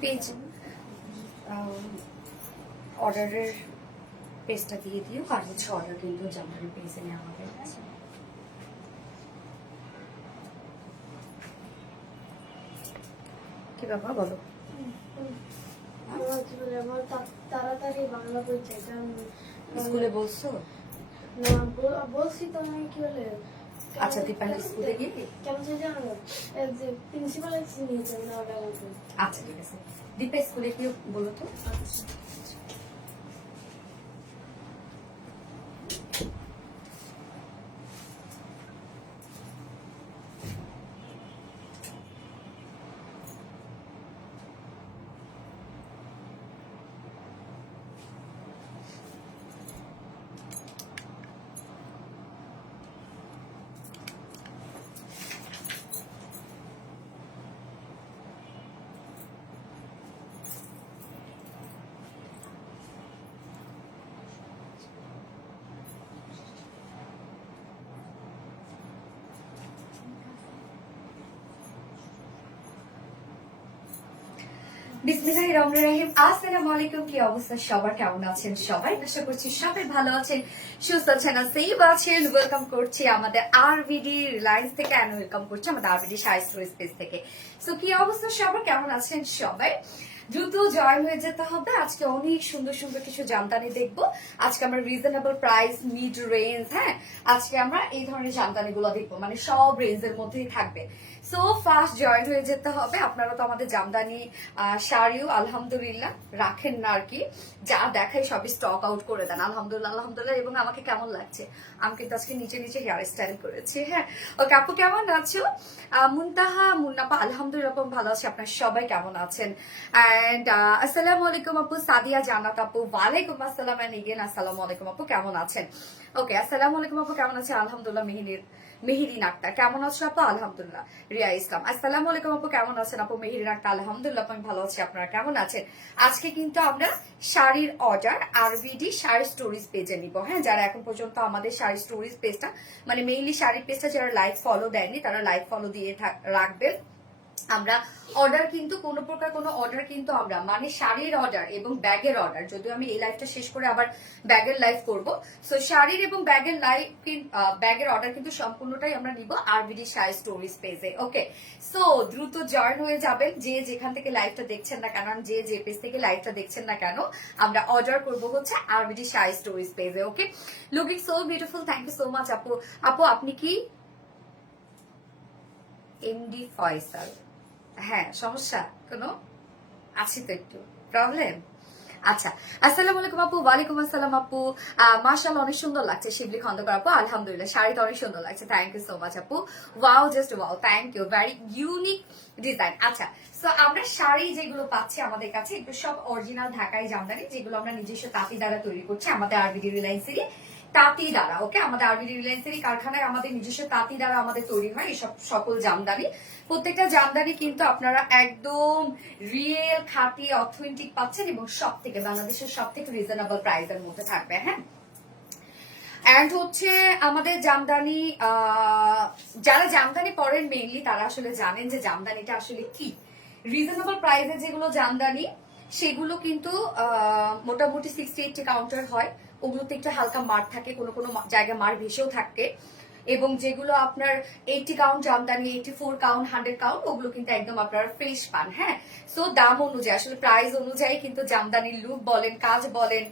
Page অর্ডারের পেজটা দিয়ে দিও, আর হচ্ছে অর্ডার কিন্তু জামার পেজে নেওয়া হবে। কি ব্যাপার বলো? তাড়াতাড়ি বাংলা বই চাই। স্কুলে বলছো? না বলছি তো, আমি কি বলে আচ্ছা দীপালি স্কুলে গিয়ে কেমন জানো যে প্রিন্সিপাল নিয়েছেন না ওটা বলতে। আচ্ছা ঠিক আছে, দীপা স্কুলে গিয়ে বলো তো। আচ্ছা বিসমিল্লাহির রহমানির রহিম। আসসালামু আলাইকুম। কি অবস্থা সবার, কেমন আছেন সবাই? আশা করছি সবাই ভালো আছেন, সুস্থ আছেন, সেফ আছেন। ওয়েলকাম করছি আমাদের আরবিডি রিলায়েন্স থেকে, এন্ড ওয়েলকাম করছি আমাদের আরবিডি শাড়ি স্টোরি স্পেস থেকে। সো কি অবস্থা সবার, কেমন আছেন সবাই? দ্রুত জয়েন হয়ে যেতে হবে। আজকে অনেক সুন্দর সুন্দর কিছু জামদানি দেখবো। আজকে আমরা রিজনেবল প্রাইস, মিড রেঞ্জ, হ্যাঁ আজকে আমরা এই ধরনের জামদানি গুলো দেখবো, মানে সব রেঞ্জের মধ্যেই থাকবে। সো ফার্স্ট জয়েন হয়ে যেতে হবে। আপনারা তো আমাদের জামদানি শাড়িও আলহামদুলিল্লাহ রাখেন না আর কি, যা দেখাই সবই স্টক আউট করে দেন। আলহামদুলিল্লাহ আলহামদুলিল্লাহ। এবং আমাকে কেমন লাগছে, আমি কিন্তু আজকে নিচে নিচে হেয়ার স্টাইল করেছি। হ্যাঁ ওকে আপু কেমন আছো? মুনতাহা মুন্নাপা আলহামদুলিল্লাহ ভালো আছি। আপনার সবাই কেমন আছেন? এন্ড আসসালামু আলাইকুম আপু। সাদিয়া জান্নাত আপু ওয়ালাইকুম আসসালাম। এন্ড এগেন আসসালামু আলাইকুম আপু, কেমন আছেন? ওকে আসসালামু আলাইকুম আপু, কেমন আছেন? আলহামদুলিল্লাহ। মেহিরিন আক্তার কেমন আছো আপু? আলহামদুলিল্লাহ। রিয়া ইসলাম আসসালামু আলাইকুম আপু, কেমন আছেন আপু? মেহিরিন আক্তার আলহামদুলিল্লাহ আমি ভালো আছি। আপনারা কেমন আছেন? আজকে কিন্তু আমরা শাড়ির অর্ডার আরবিডি শাড়ি স্টোরিজ পেজে নিব। হ্যাঁ যারা এখন পর্যন্ত আমাদের শাড়ি স্টোরিজ পেজটা, মানে মেইনলি শাড়ির পেজটা যারা লাইক ফলো দেননি তারা লাইক ফলো দিয়ে রাখবেন। আমরা অর্ডার কিন্তু কোনো প্রকার কোনো অর্ডার কিন্তু আমরা মানে শাড়ির অর্ডার এবং ব্যাগের অর্ডার, যদিও আমি এই লাইফটা শেষ করে আবার ব্যাগের লাইফ করব। সো শাড়ির এবং ব্যাগের ব্যাগের অর্ডার কিন্তু সম্পূর্ণটাই আমরা নিব আরবিডি শাড়ি স্টোরিজ পেজে। ওকে সো দ্রুত জয়েন হয়ে যাবেন যে যেখান থেকে লাইভটা দেখছেন না কেন, যে যে পেজ থেকে লাইভটা দেখছেন না কেন, আমরা অর্ডার করব হচ্ছে আরবিডি শাড়ি স্টোরিজ পেজে। Okay looking so beautiful, thank you so much আপু। আপু আপনি কি এমডি ফয়সাল? হ্যাঁ সমস্যা কোনো আছে তো, একটু প্রবলেম। আচ্ছা আসসালামু আলাইকুম আপু। ওয়ালাইকুম আসসালাম আপু। মাশাআল্লাহ অনেক সুন্দর লাগছে শিবলি খন্দকার আপু। আলহামদুলিল্লাহ শাড়িটা অনেক সুন্দর লাগছে, থ্যাংক ইউ সো মাচ আপু। Wow just wow, thank you, very unique design. আচ্ছা সো আমরা শাড়ি যেগুলো পাচ্ছি আমাদের কাছে এগুলো সব অরিজিনাল ঢাকাই জামদানি, যেগুলো আমরা নিজস্ব তাঁতি দ্বারা তৈরি করছি আমাদের আরবিডি রিলায়েন্সেরই তাঁতি দ্বারা। ওকে আমাদের আরবিডি রিলায়েন্সেরই কারখানায় আমাদের নিজস্ব তাঁতি দ্বারা আমাদের তৈরি হয় এইসব সকল জামদানি। প্রত্যেকটা জামদানি কিন্তু আপনারা একদম রিয়েল খাঁটি অথেন্টিক পাচ্ছেন এবং সব থেকে বাংলাদেশের সব থেকে রিজনেবল প্রাইসের মধ্যে থাকবে। হ্যাঁ এন্ড হচ্ছে আমাদের জামদানি, যারা জামদানি পরেন মেইনলি তারা আসলে জানেন যে জামদানিটা আসলে কি। রিজনেবল প্রাইসে যেগুলো জামদানি সেগুলো কিন্তু মোটামুটি 60-80 কাউন্টার হয়, ওগুলোতে একটু হালকা মার থাকে, কোনো কোনো জায়গায় মার ভেসেও থাকে। এবং যেগুলো আপনার 80 কাউন্ট জামদানি, 84 কাউন্ট, 100 কাউন্ট, ওগুলো কিন্তু একদম আপনারা ফ্রেশ পান। হ্যাঁ সো দাম অনুযায়ী আসলে প্রাইস অনুযায়ী কিন্তু জামদানির লুক বলেন, কাজ বলেন,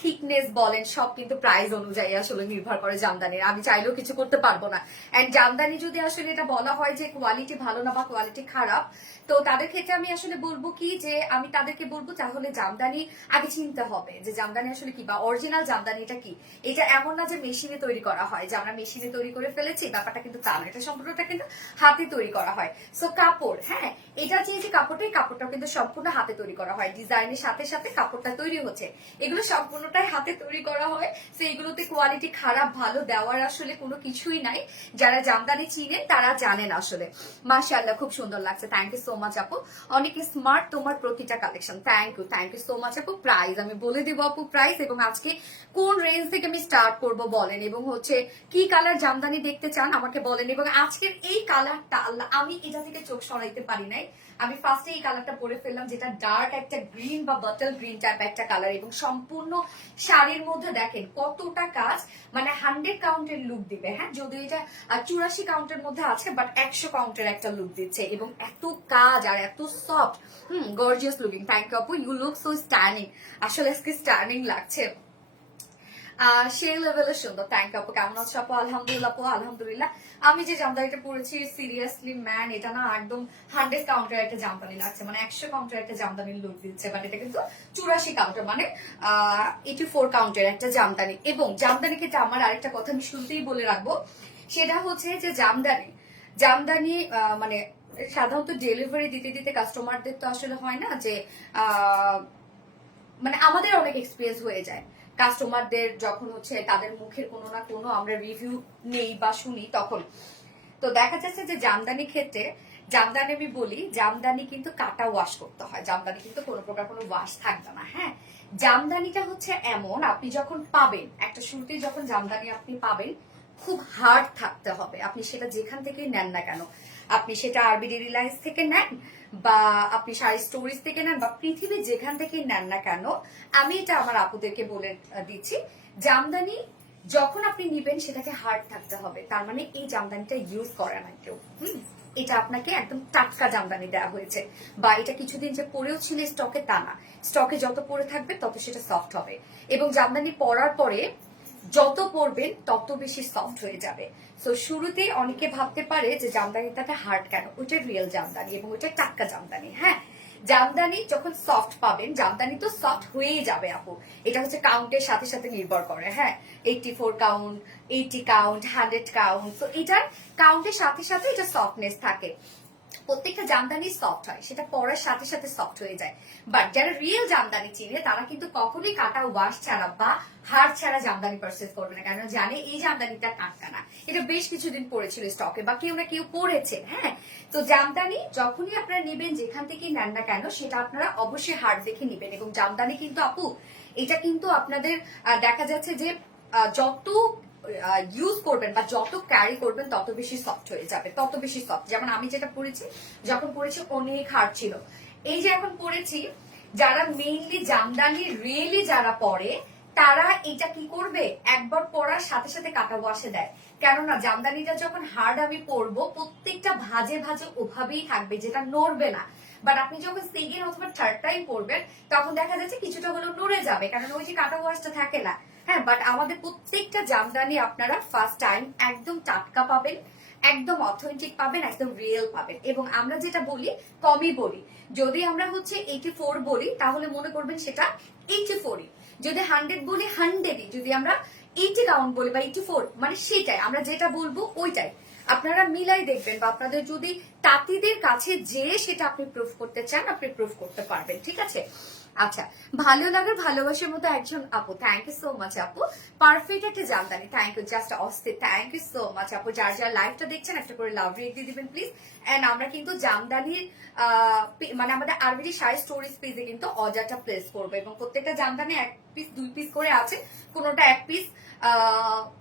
থিকনেস বলেন, সব কিন্তু প্রাইস অনুযায়ী আসলে নির্ভর করে জামদানির। আমি চাইলেও কিছু করতে পারবো না। এন্ড জামদানি যদি আসলে এটা বলা হয় যে কোয়ালিটি ভালো না বা কোয়ালিটি খারাপ, তো তাদের ক্ষেত্রে আমি আসলে বলবো কি যে আমি তাদেরকে বলবো তাহলে জামদানি আগে চিনতে হবে যে জামদানি আসলে কি বা অরিজিনাল জামদানিটা কি। এটা এমন না যে মেশিনে তৈরি করা হয়, যে আমরা মেশিনে তৈরি করে ফেলেছি, ব্যাপারটা কিন্তু তা না। এটা সম্পূর্ণটা কিন্তু হাতে তৈরি করা হয়। সো কাপড়, হ্যাঁ এটা যে কাপড়টা, এই কাপড়টাও কিন্তু সম্পূর্ণ হাতে তৈরি করা হয়, ডিজাইনের সাথে সাথে কাপড়টা তৈরি হচ্ছে, এগুলো সম্পূর্ণটাই হাতে তৈরি করা হয়। সো এগুলোতে কোয়ালিটি খারাপ ভালো দেওয়ার আসলে কোনো কিছুই নাই। যারা জামদানি চিনেন তারা জানেন আসলে। মাশাআল্লাহ খুব সুন্দর লাগছে, থ্যাংক ইউ সো মাচ আপু। অনেক স্মার্ট তোমার প্রতিটা collection, thank you so much আপু। প্রাইস আমি বলে দিব আপু প্রাইস, এবং আজকে কোন রেঞ্জ থেকে আমি স্টার্ট করব বলেন, এবং হচ্ছে কি কালার জামদানি দেখতে চান আমাকে বলেন। এবং আজকের এই কালারটা আল্লাহ, আমি এটা থেকে চোখ সরাইতে পারি নাই। আমি ফার্স্টে এই কালারটা পরে ফেললাম, যেটা ডার্ক একটা গ্রিন বা বটল গ্রিন টাইপ একটা কালার, এবং সম্পূর্ণ শাড়ির মধ্যে দেখেন কতটা কাজ, মানে 100 কাউন্টের লুক দিবে। হ্যাঁ, যদিও এটা 84 কাউন্টের মধ্যে আছে, বাট 100 কাউন্টের একটা লুক দিচ্ছে, এবং এত কাজ আর এত soft, gorgeous looking. Thank you আপু, ইউ লুক সো স্ট্যান্ডিং। আসলে আজকে স্ট্যান্ডিং লাগছে, সেই লেভেলের সুন্দর। থ্যাংক ইউ আপু। কেমন আছো আপু? আলহামদুলিল্লাহ আপু, আলহামদুলিল্লাহ। আমি যে জামদানিটা পরেছি, সিরিয়াসলি ম্যান, এটা না একদম 100 কাউন্টার একটা জামদানি লাগছে, মানে 100 কাউন্টার একটা জামদানির লুক দিচ্ছে, বাট এটা কিন্তু 84 কাউন্টার, মানে 84 কাউন্টার একটা জামদানি। এবং জামদানি ক্ষেত্রে আমার আরেকটা কথা আমি শুরুতেই বলে রাখবো, সেটা হচ্ছে যে জামদানি মানে সাধারণত ডেলিভারি দিতে দিতে কাস্টমারদের তো আসলে হয় না যে মানে আমাদের অনেক এক্সপিরিয়েন্স হয়ে যায় কাস্টমারদের, যখন হচ্ছে তাদের মুখের কোনো না কোনো আমরা রিভিউ নেই বা শুনি, তখন তো দেখা যাচ্ছে যে জামদানি ক্ষেত্রে, জামদানি আমি বলি, জামদানি কিন্তু কাটা ওয়াশ করতে হয়, জামদানি কিন্তু কোনো প্রকার কোনো ওয়াশ থাকবে না। হ্যাঁ, জামদানিটা হচ্ছে এমন, আপনি যখন পাবেন, একটা শুরুতেই যখন জামদানি আপনি পাবেন, খুব হার্ড থাকতে হবে। আপনি সেটা যেখান থেকেই নেন না কেন, আপনি সেটা আরবিডি রিলায়েন্স থেকে নেন, বা আপনি শাড়ি স্টোরিজ থেকে নেন, বা পৃথিবীর যেখান থেকেই নেন না কেন, আমি এটা আমার আপুদেরকে বলে দিচ্ছি, জামদানি যখন আপনি নিবেন সেটাকে হার্ড থাকতে হবে। তার মানে এই জামদানিটা ইউজ করে না কেউ, এটা আপনাকে একদম টাটকা জামদানি দেওয়া হয়েছে, বা এটা কিছুদিন যে পরেও ছিল স্টকে তা না, স্টকে যত পরে থাকবে তত সেটা সফট হবে। এবং জামদানি পরার পরে যত পরবেন তত বেশি সফট হয়ে যাবে। সো শুরুতেই অনেকে ভাবতে পারে যে জামদানিটাকে হার্ড কেন, ওইটা রিয়েল জামদানি এবং ওইটা টাটকা জামদানি। হ্যাঁ, জামদানি যখন সফট পাবেন, জামদানি তো সফট হয়েই যাবে আপু, এটা হচ্ছে কাউন্টের সাথে সাথে নির্ভর করে। হ্যাঁ, 84 কাউন্ট, 80 কাউন্ট, 100 কাউন্ট, তো এটার কাউন্টের সাথে সাথে এটা সফটনেস থাকে। প্রত্যেকটা জামদানি সফট হয়, সেটা পরার সাথে সাথে সফট হয়ে যায়। বাট যারা রিয়েল জামদানি চিনে, তারা কিন্তু কখনোই কাটা ওয়াশ ছাড়া বা হাড় ছাড়া জামদানি পারচেস করবে না, কারণ জানে এই জামদানিটা টাটকা না, এটা বেশ কিছুদিন পড়েছিল স্টকে, বা কেউ না কেউ পড়েছে। হ্যাঁ, তো জামদানি যখনই আপনারা নেবেন, যেখান থেকেই নেন না কেন, সেটা আপনারা অবশ্যই হাড় দেখে নেবেন। এবং জামদানি কিন্তু আপু, এটা কিন্তু আপনাদের দেখা যাচ্ছে যে যত ইউজ করবেন বা যত ক্যারি করবেন তত বেশি সফট হয়ে যাবে, তত বেশি সফট। যেমন আমি যেটা পরেছি, যখন পরেছি অনেক হার্ড ছিল, এই যে এখন পরেছি, যারা মেইনলি জামদানি রিয়েলি যারা পরে, তারা এটা কি করবে, একবার পরার সাথে সাথে কাটা ওয়াশে দেয়। কেননা জামদানিটা যখন হার্ড আমি পরবো, প্রত্যেকটা ভাজে ভাজে ওভাবেই থাকবে, যেটা নড়বে না। বাট আপনি যখন সেকেন্ড অথবা থার্ড টাইম পরবেন, তখন দেখা যাচ্ছে কিছুটা হলেও নড়ে যাবে, কারণ ওই যে কাটা ওয়াশটা থাকে না। হ্যাঁ, বাট আমাদের প্রত্যেকটা জামদানি আপনারা ফার্স্ট টাইম একদম টাটকা পাবেন, একদম অথেন্টিক পাবেন, একদম রিয়েল পাবেন। এবং আমরা যেটা বলি, কমই বলি, যদি আমরা হচ্ছে 84 বলি, তাহলে মনে করবেন সেটা 84ই, যদি 100 বলি 100ই, যদি আমরা 80 কাউন্ট বলি বা 84, মানে সেটাই আমরা যেটা বলবো ওইটাই। আপনারা মিলাই দেখবেন, বা আপনাদের যদি তাঁতিদের কাছে যে সেটা আপনি প্রুফ করতে চান, আপনি প্রুফ করতে পারবেন। ঠিক আছে, আচ্ছা, ভালো লাগার ভালোবাসার মতো একজন আপু, থ্যাংক ইউ সো মাচ আপু, পারফেক্ট একটা জামদানি, থ্যাংক ইউ, জাস্ট অস্থির, থ্যাংক ইউ সো মাচ আপু। যার যার লাইভটা দেখছেন একটা করে লাভ রেট দিয়ে দিবেন প্লিজ। এন্ড আমরা কিন্তু জামদানির মানে আমাদের আরবিডি শাড়ি স্টোরেজ পেজে কিন্তু অর্ডারটা প্লেস করবো, এবং প্রত্যেকটা জামদানি 1 পিস 2 পিস করে আছে, কোনোটা 1 পিস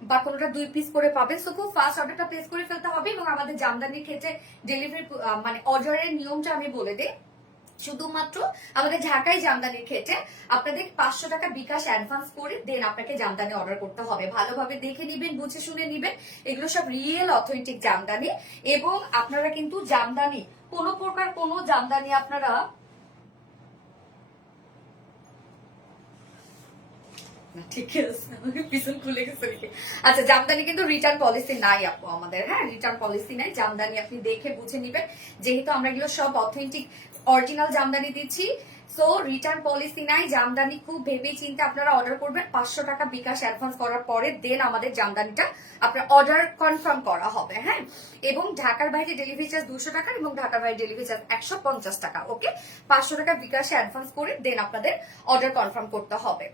বা কোনোটা 2 পিস করে পাবেন। সো খুব ফাস্ট অর্ডারটা প্লেস করে ফেলতে হবে। এবং আমাদের জামদানির ক্ষেত্রে ডেলিভারি মানে অর্ডারের নিয়মটা আমি বলে দিই, শুধুমাত্র আমাদের ঢাকায় জামদানির ক্ষেত্রে আপনাদের 500 টাকা বিকাশ অ্যাডভান্স করে দেন আপনাকে জামদানি অর্ডার করতে হবে। ভালোভাবে দেখে নিবেন, বুঝে শুনে নিবেন, এগুলো সব রিয়েল অথেন্টিক জামদানি। এবং আপনারা কিন্তু জামদানি কোনো প্রকার কোনো জামদানি আপনারা ঠিক আছে, পিছন খুলে গেছে। আচ্ছা, জামদানি কিন্তু রিটার্ন পলিসি নাই আপু আমাদের। হ্যাঁ, রিটার্ন পলিসি নাই, জামদানি আপনি দেখে বুঝে নিবেন, যেহেতু আমরা এগুলো সব অথেন্টিক অরিজিনাল জামদানি দিচ্ছি। সো রিটার্ন পলিসি নাই, জামদানি খুব ভেবে চিন্তে আপনারা অর্ডার করবেন। 500 টাকা বিকাশ অ্যাডভান্স করার পরে দেন আমাদের জামদানিটা আপনার অর্ডার কনফার্ম করা হবে। হ্যাঁ, এবং ঢাকার বাইরে ডেলিভারি চার্জ 200 টাকা, এবং ঢাকার বাইরে ডেলিভারি চার্জ 150 টাকা। ওকে, 500 টাকা বিকাশে অ্যাডভান্স করে দেন আপনাদের অর্ডার কনফার্ম করতে হবে।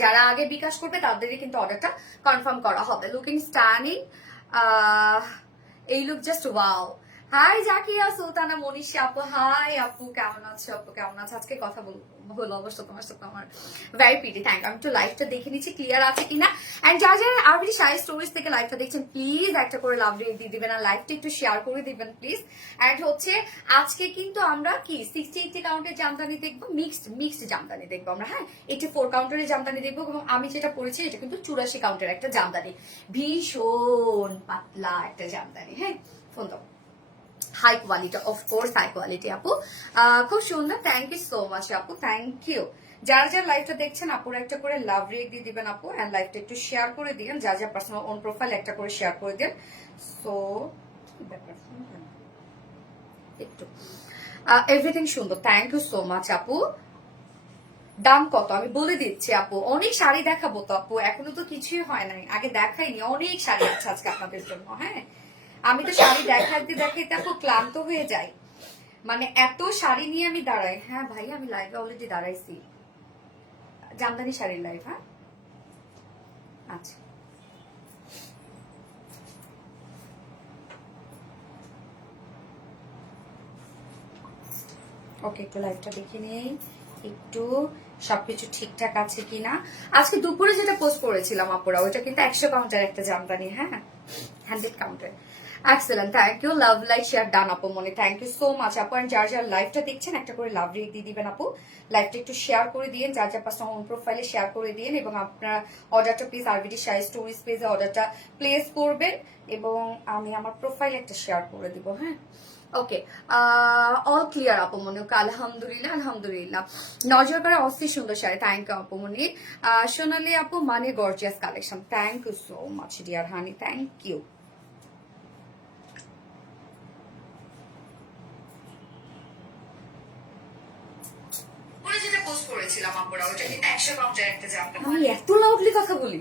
যারা আগে বিকাশ করবে তাদেরই কিন্তু অর্ডারটা কনফার্ম করা হবে। লুকিং স্টানিং, এই look just wow. Hi Zakia Sultana Monishi আপু, হাই আপু, কেমন আছো আপু? কেমন আছো? আজকে কথা হলো অবশ্য তোমার সাথে আমার। Very pretty, thank. আমি একটু লাইভটা দেখে নিচ্ছি ক্লিয়ার আছে কিনা। এন্ড যারা যারা আরবিডি শাই স্টোরিজ থেকে লাইভটা দেখছেন, প্লিজ একটা করে লাভ রেট দিয়ে দিবেন আর লাইভটা একটু শেয়ার করে দিবেন প্লিজ। এন্ড হচ্ছে আজকে কিন্তু আমরা কি 60-80 কাউন্টের জামদানি দেখবো, মিক্সড জামদানি দেখবো আমরা। হ্যাঁ, 84 কাউন্টারের জামদানি দেখবো এবং আমি যেটা পড়েছি এটা কিন্তু 84 কাউন্টের একটা জামদানি, ভীষণ পাতলা একটা জামদানি। হ্যাঁ, ফোন দাও। High quality, of course high quality আপু, খুব সুন্দর। থ্যাংক ইউ সো মাচ আপু, থ্যাংক ইউ। যারা যারা লাইভটা দেখছেন আপুর একটা করে লাভ রেট দিয়ে দিবেন আপু, এন্ড লাইভটা একটু শেয়ার করে দিবেন। যা যা পার্সোনাল অন প্রোফাইল একটা করে শেয়ার করে দেন। সো একটু এভরিথিং সুন্দর। থ্যাংক ইউ সো মাচ আপু। দাম কত আমি বলে দিচ্ছি আপু। অনেক শাড়ি দেখাবো তো আপু, এখনো তো কিছুই হয় নাই, আগে দেখাইনি। অনেক শাড়ি আছে আজকে আপনাদের জন্য। হ্যাঁ, আমি তো শাড়ি দেখাইতে দেখাইতে আপু ক্লান্ত হয়ে যাই, মানে এত শাড়ি নিয়ে আমি দাঁড়াই। হ্যাঁ ভাই, আমি লাইভে অলরেডি দাঁড়াইছি, জামদানি শাড়ির লাইভ। হ্যাঁ, আচ্ছা ওকে, একটু লাইভটা দেখে নেই, একটু সবকিছু ঠিকঠাক আছে কিনা। আজকে দুপুরে যেটা পোস্ট করেছিলাম আপুরা, ওইটা কিন্তু 100 কাউন্টার একটা জামদানি। হ্যাঁ, 100 counter. Excellent, thank you. Love like share done আপু মনে, থ্যাংক ইউ সো মাচ আপু। এন্ড যার যার লাইভটা দেখছেন একটা করে লাভ রেট দিয়ে দিবেন আপু। লাইভটা একটু শেয়ার করে দিন, যার যার পার্সোনাল হোম প্রোফাইলে শেয়ার করে দিন, এবং আপনার অর্ডারটা প্লিজ আরবিডি শাই স্টোরিজ পেজে অর্ডারটা প্লেস করবেন, এবং আমি আমার প্রোফাইলে একটা শেয়ার করে দিব। হ্যাঁ, ওকে, অল ক্লিয়ার আপু মনে, আলহামদুলিল্লাহ আলহামদুলিল্লাহ। নজর করে অস্থির সুন্দর শাড়ি, থ্যাংক ইউ আপু মনি। সোনালি আপু মানে gorgeous collection, thank you so much dear honey, thank you. যেটা পোস্ট করেছিলাম আপুরা, ওটা কিন্তু 100 কাউন্টার একটা জামদানি। আমি এত লাউডলি কথা বলি।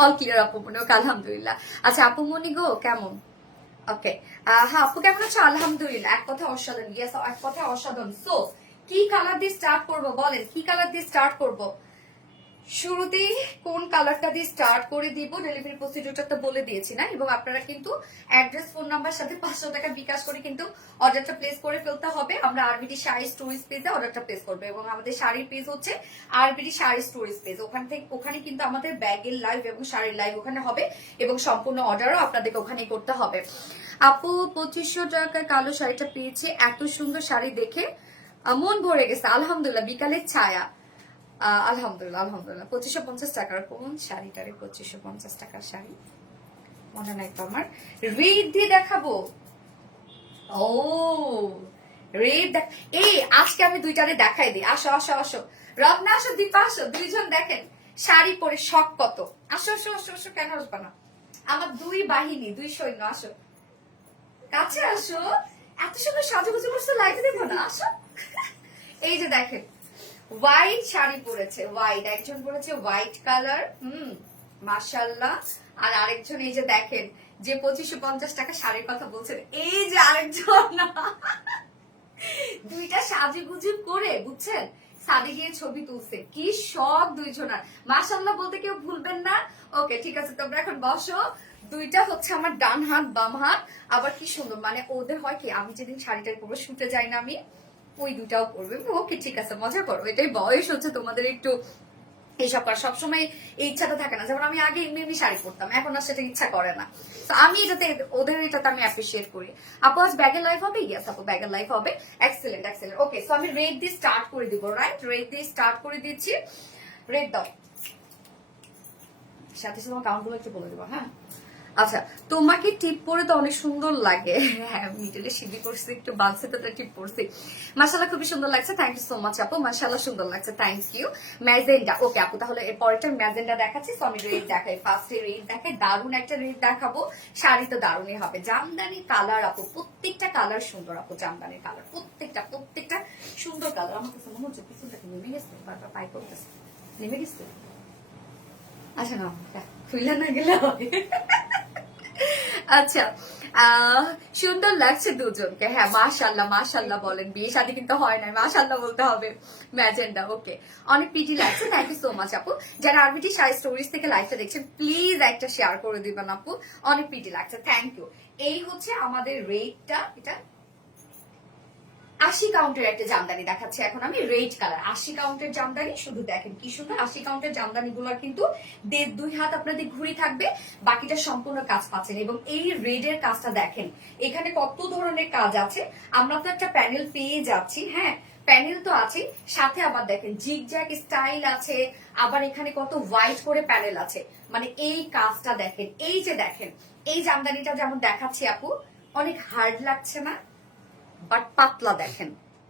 অল ক্লিয়ার আপু মনে, আলহামদুলিল্লাহ। আচ্ছা আপু মনি গো কেমন? ওকে, হ্যাঁ আপু কেমন আছো? আলহামদুলিল্লাহ। এক কথা অসাধারণ, ইয়েস এক কথা অসাধারণ। সো কি কালার দিয়ে স্টার্ট করবো বলেন, কি কালার দিয়ে স্টার্ট করবো? শুরুতেই কোন কালারটা দিয়ে স্টার্ট করে দিব, ডেলিভারি প্রসিডিউরটা তো বলে দিয়েছি না। এবং আপনারা কিন্তু অ্যাড্রেস ফোন নাম্বার সাথে 500 টাকা বিকাশ করে কিন্তু অর্ডারটা প্লেস করে ফেলতে হবে। আমরা আরবিডি শাড়ি স্টোরিজ পেজে অর্ডারটা প্লেস করবো, এবং আমাদের শাড়ির পেজ হচ্ছে আরবিডি শাড়ি স্টোরিজ পেজ। ওখানে কিন্তু আমাদের ব্যাগের লাইভ এবং শাড়ির লাইভ ওখানে হবে, এবং সম্পূর্ণ অর্ডারও আপনাদেরকে ওখানেই করতে হবে। আপু 2500 টাকায় কালো শাড়িটা পেয়েছি, এত সুন্দর শাড়ি দেখে মন ভরে গেছে আলহামদুলিল্লাহ। বিকালের ছায়া, আলহামদুলিল্লাহ আলহামদুলিল্লাহ। 2550 টাকার কোন শাড়িটারে? 2550 টাকার শাড়ি মনে নাই তো আমার। রেড দিয়ে দেখাবো। ও রেড, এই আজকে আমি দুইটারে দেখাই দিই। আসো আসো আসো, রত্না আসো, দীপা আসো, দুইজন দেখেন শাড়ি পরে শখ কত। আসো আসো আসো আসো, কেন আসবা না? আমার দুই বাহিনী, দুই সৈন্য, আসো কাছে আসো। এত সুন্দর সাজুগুজু করছো, লাইট দেবো না? আসো। এই যে দেখেন হোয়াইট শাড়ি পরেছে, হোয়াইট, একজন পরেছে হোয়াইট কালার, মাশাআল্লাহ। আর আরেকজন এই যে দেখেন, যে 2550 টাকা শাড়ির কথা বলছেন, এই যে আরেকজন দুইটা সাজুগুজু করে বুঝছেন সাদে গিয়ে ছবি তুলছে। কি শখ দুইজনার, মাশাআল্লাহ বলতে কেউ ভুলবেন না। ওকে ঠিক আছে, তোমরা এখন বসো। দুইটা হচ্ছে আমার ডান হাত বাম হাত। আবার কি সুন্দর, মানে ওদের হয় কি, আমি যেদিন শাড়িটা পরবো শুটে যাই না আমি, ওই দুটাও করবে। ওকে ঠিক আছে, মজা করো, এটাই বয়স হচ্ছে তোমাদের একটু এইসব করা। সবসময় এই ইচ্ছাটা থাকে না। যেমন আমি আগে এমনি এমনি শাড়ি পরতাম, এখন আর সেটা ইচ্ছা করে না। তো আমি এটাতে ওদের এটাতে আমি অ্যাপ্রিসিয়েট করি। আপু আজ ব্যাগের লাইফ হবে? ইয়েস আপু ব্যাগের লাইফ হবে। Excellent excellent. ওকে, সো আমি রেড দিয়ে স্টার্ট করে দিব, রাইট? রেড দিয়ে স্টার্ট করে দিচ্ছি। রেড দাও, সাথে সাথে আমার কাউন্ট গুলো একটু বলে দেবো। হ্যাঁ, আচ্ছা তোমাকে টিপ পরে তো অনেক সুন্দর লাগে। হ্যাঁ, মিডলে শিবি করছি, একটু বালছে তো টিপ পরছি। মাশাআল্লাহ খুবই সুন্দর লাগছে, থ্যাংক ইউ সো মাচ আপু। মাশাআল্লাহ সুন্দর লাগছে, থ্যাংক ইউ। ম্যাজেন্ডা, ওকে আপু তাহলে এর পরেরটা ম্যাজেন্ডা দেখাচ্ছি। সো আমি রেড দেখাই, ফার্স্টে রেড দেখাই। দারুণ একটা রেড দেখাবো, শাড়ি তো দারুণই হবে। জামদানি কালার আপু, প্রত্যেকটা কালার সুন্দর আপু। জামদানির কালার প্রত্যেকটা সুন্দর কালার। আমার কাছে মনে হচ্ছে পিছনটাকে নেমে গেছে, বারবার পাই করতেছে, নেমে গেছে। আচ্ছা না, খুললে না গেলে হবে। আচ্ছা সুন্দর লাগছে দুজনকে। হ্যাঁ মাশাল্লাহ মাশাল্লাহ বলেন, বিয়ে শাদী কিন্তু হয় না, মাশাল্লাহ বলতে হবে। ম্যাজেন্ডা ওকে, অনেক প্রিটি লাগছে। থ্যাংক ইউ সো মাচ আপু। যারা আরবিটি শাড়ি স্টোরিজ থেকে লাইভটা দেখছেন প্লিজ একটা শেয়ার করে দিবেন আপু, অনেক প্রিটি লাগছে। Thank you. এই হচ্ছে আমাদের রেটটা, এটা 80 কাউন্টের একটা জামদানি দেখাচ্ছে এখন আমি, রেড কালার 80 কাউন্টের জামদানি। শুধু দেখেন কি সুন্দর 80 কাউন্টের জামদানি গুলোর কিন্তু 1.5 হাত আপনাদের ঘুরি থাকবে, বাকিটা সম্পূর্ণ কাজ পাচ্ছেন। এবং এই রেডের কাজটা দেখেন, এখানে কত ধরনের কাজ আছে। আমরা তো একটা প্যানেল পেয়ে যাচ্ছি, হ্যাঁ প্যানেল তো আছে, সাথে আবার দেখেন জিগজ্যাগ স্টাইল আছে, আবার এখানে কত হোয়াইট করে প্যানেল আছে। মানে এই কাজটা দেখেন, এই যে দেখেন এই জামদানিটা যেমন দেখাচ্ছি আপু, অনেক হার্ড লাগছে না, বাট পাতলা দেখেন।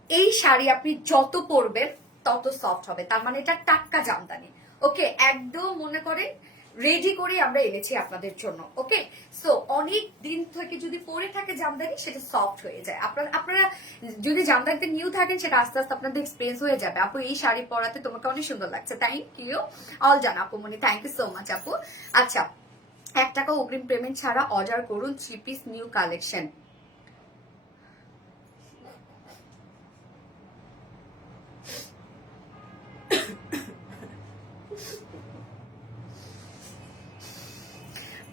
এই শাড়ি আপনি যত পরবেন তত সফট হবে, তার মানে এটা টাটকা জামদানি। ওকে, একদম মনে করেন রেডি করে আমরা এনেছি আপনাদের জন্য। ওকে, সো অনেক দিন থেকে যদি পরে থাকে জামদানি সেটা সফট হয়ে যায়। আপনারা যদি জামদানিতে নিউ থাকেন সেটা আস্তে আস্তে আপনাদের এক্সপিরিয়েন্স হয়ে যাবে। আপু এই শাড়ি পরাতে তোমাকে অনেক সুন্দর লাগছে, থ্যাংক ইউ অল জান আপু মনি, থ্যাংক ইউ সো মাচ আপু। আচ্ছা, 1 টাকা অগ্রিম পেমেন্ট ছাড়া অর্ডার করুন 3 পিস নিউ কালেকশন।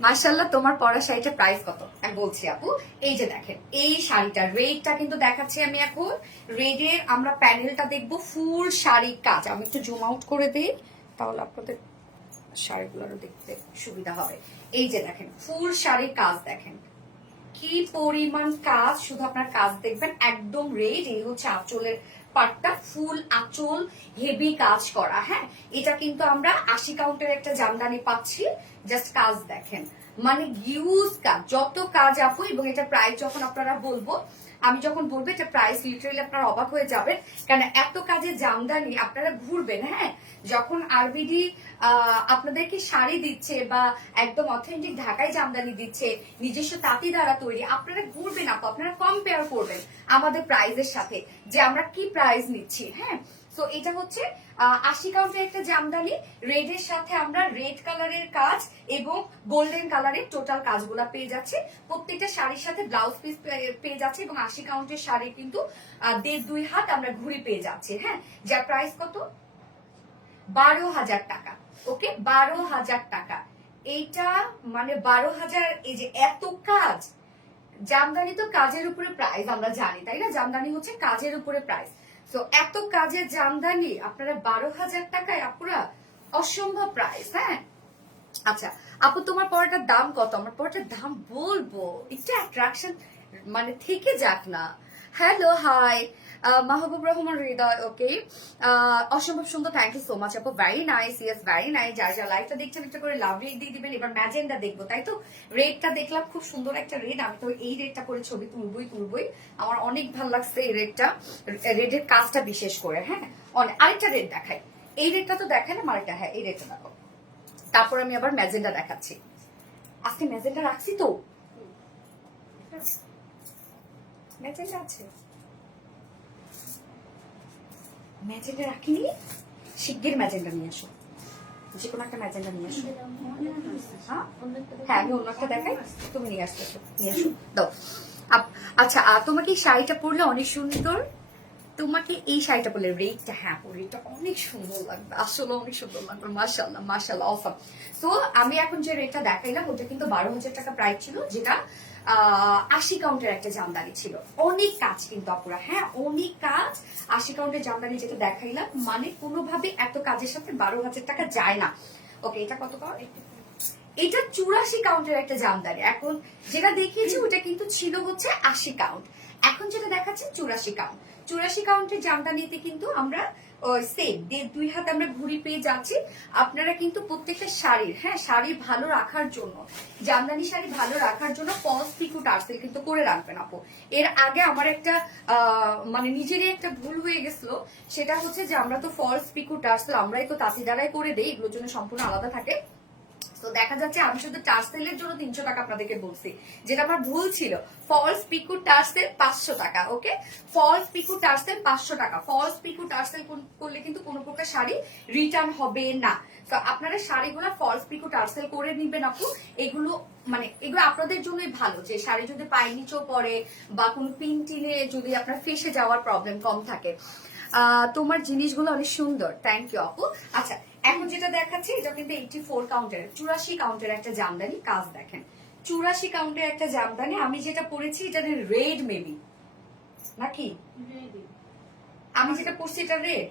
মাশাআল্লাহ, তোমার পরা শাড়িটার প্রাইস কত আমি বলছি আপু। এই যে দেখেন এই শাড়িটার রেডটা কিন্তু দেখাচ্ছি আমি এখন। রেডের আমরা প্যানেলটা দেখবো, ফুল শাড়ি কাজ। আমি একটু জুম আউট করে দিই তাহলে আপনাদের শাড়িগুলোরও দেখতে সুবিধা হবে। এই যে দেখেন ফুল শাড়ির কাজ দেখেন কি পরিমাণ কাজ, শুধু আপনার কাজ দেখবেন একদম রেড। এই হচ্ছে আঁচলের পাটটা, ফুল আঁচল হেভি কাজ করা। হ্যাঁ, এটা কিন্তু আমরা 80 কাউন্টের একটা জামদানি পাচ্ছি। জাস্ট কাজ দেখেন, মানে হিউজ কাজ, যত কাজ আপু। এবং এটা প্রাইস যখন আপনারা বলবো, আমি যখন বলবো এটা প্রাইস লিটারালি আপনারা অবাক হয়ে যাবেন, কারণ এত কাজের জামদানি আপনারা ঘুরবেন। হ্যাঁ, যখন আরবিডি আপনাদেরকে শাড়ি দিচ্ছে বা একদম অথেন্টিক ঢাকাই জামদানি দিচ্ছে নিজস্ব তাঁতি দ্বারা তৈরি, আপনারা ঘুরবেন আপু, আপনারা কম্পেয়ার করবেন আমাদের প্রাইসের সাথে যে আমরা কি প্রাইস নিচ্ছি। হ্যাঁ, তো এটা হচ্ছে 80 কাউন্টের একটা জামদানি, রেডের সাথে আমরা রেড কালারের কাজ এবং গোল্ডেন কালারের টোটাল কাজগুলা পেয়ে যাচ্ছি। প্রত্যেকটা শাড়ির সাথে ব্লাউজ পিস পেয়ে যাচ্ছে এবং 80 কাউন্টের শাড়ি কিন্তু 1.5-2 হাত আমরা ঘুরি পেয়ে যাচ্ছি। হ্যাঁ, যার প্রাইস কত 12,000 টাকা। ওকে, 12,000 টাকা। এইটা মানে 12,000। এই যে এত কাজ, জামদানি তো কাজের উপরে প্রাইস আমরা জানি তাই না, জামদানি হচ্ছে কাজের উপরে প্রাইস। তো এত কাজের জামদানি আপনারা 12,000 টাকায় আপুরা, অসম্ভব প্রাইস। হ্যাঁ, আচ্ছা আপু তোমার পড়াটার দাম কত? আমার পড়াটার দাম বলবো, একটু অ্যাট্রাকশন মানে থেকে যাক না। হ্যালো হাই মাহবুব রহমান হৃদয়, ওকে অসম্ভব সুন্দর, থ্যাংক ইউ সো মাচ আপু, very nice, yes very nice. যারা যারা লাইভটা দেখছেন একটা করে লাভ রেট দিয়ে দিবেন। এবার ম্যাজেন্ডা দেখবো, তাই তো? রেডটা দেখলাম খুব সুন্দর একটা রেড, আমি তো এই রেডটা করে ছবি তুলবই। আমার অনেক ভালো লাগছে এই রেডটা, রেডের কাজটা বিশেষ করে। হ্যাঁ, আরেকটা রেড দেখাই, এই রেডটা তো দেখাই না, আরেকটা, হ্যাঁ এই রেডটা দেখো। তারপর আমি আবার ম্যাজেন্ডা দেখাচ্ছি। আজকে ম্যাজেন্ডা রাখছি তো, ম্যাজেন্ডা আছে, ম্যাজেন্ডা রাখিনি, শিগগির ম্যাজেন্ডা নিয়ে আসো, যে কোনো একটা ম্যাজেন্ডা নিয়ে আসো। হ্যাঁ আমি অন্য একটা দেখাই, তুমি নিয়ে আসতেছো, নিয়ে আসো দাও। আচ্ছা, তোমাকে এই শাড়িটা পরলে অনেক সুন্দর, তোমাকে এই শাড়িটা পরলে রেটটা, হ্যাঁ রেটটা অনেক সুন্দর লাগবে, আসলে অনেক সুন্দর লাগবে। মাশাআল্লাহ মাশাআল্লাহ, অসাম। তো আমি এখন যে রেটটা দেখাইলাম ওটা কিন্তু 12,000 টাকা প্রাইস ছিল, যেটা 80 কাউন্টের একটা জামদানি ছিল। অনেক কাজ কিন্তু আপুরা, হ্যাঁ অনেক কাজ। 80 কাউন্টের জামদানি যেটা দেখাইলাম, মানে কোনোভাবে এত কাজের সাথে 12,000 টাকা যায় না। ওকে, এটা কত পাওয়া? এটা 84 কাউন্টের একটা জামদানি। এখন যেটা দেখিয়েছি ওটা কিন্তু ছিল হচ্ছে 80 কাউন্ট, এখন যেটা দেখাচ্ছে 84 কাউন্ট। 84 কাউন্টের জামদানিতে কিন্তু আমরা সেম 1.5-2 হাত আমরা ঘুরি পেয়ে যাচ্ছি। আপনারা কিন্তু প্রত্যেকটা শাড়ির, হ্যাঁ শাড়ি ভালো রাখার জন্য, জামদানি শাড়ি ভালো রাখার জন্য ফলস পিকো টার্সেল কিন্তু করে রাখবেন আপু। এর আগে আমার একটা মানে নিজেরই একটা ভুল হয়ে গেছিল, সেটা হচ্ছে যে আমরা তো ফলস পিকো টার্সেল আমরাই তো তাঁতি দ্বারাই করে দেই, এগুলোর জন্য সম্পূর্ণ আলাদা থাকে। তো দেখা যাচ্ছে আমি শুধু টার্সেলের জন্য 300 টাকা আপনাদেরকে বলছি, যেটা আমার ভুল ছিল। ফলস পিকু টার্সেল 500 টাকা। ওকে, ফলস পিকু টার্সেল 500 টাকা। ফলস পিকু টার্সেল করলে কিন্তু কোনো প্রকার শাড়ি রিটার্ন হবে না। তো আপনারা শাড়িগুলো ফলস পিকু টার্সেল করে নিবেন আপু। এগুলো এগুলো আপনাদের জন্যই ভালো, যে শাড়ি যদি পায়ের নিচেও পড়ে বা কোনো পিনটিনে যদি আপনার ফেসে যাওয়ার প্রবলেম কম থাকে। তোমার জিনিসগুলো অনেক সুন্দর, থ্যাংক ইউ আপু। আচ্ছা, এখন যেটা দেখাচ্ছি এটা কিন্তু 84 কাউন্টের, 84 কাউন্টের একটা জামদানি। কাজ দেখেন, 84 কাউন্টের একটা জামদানি। আমি যেটা পরেছি এটা রেড মেবি নাকি, আমি যেটা পরছি এটা রেড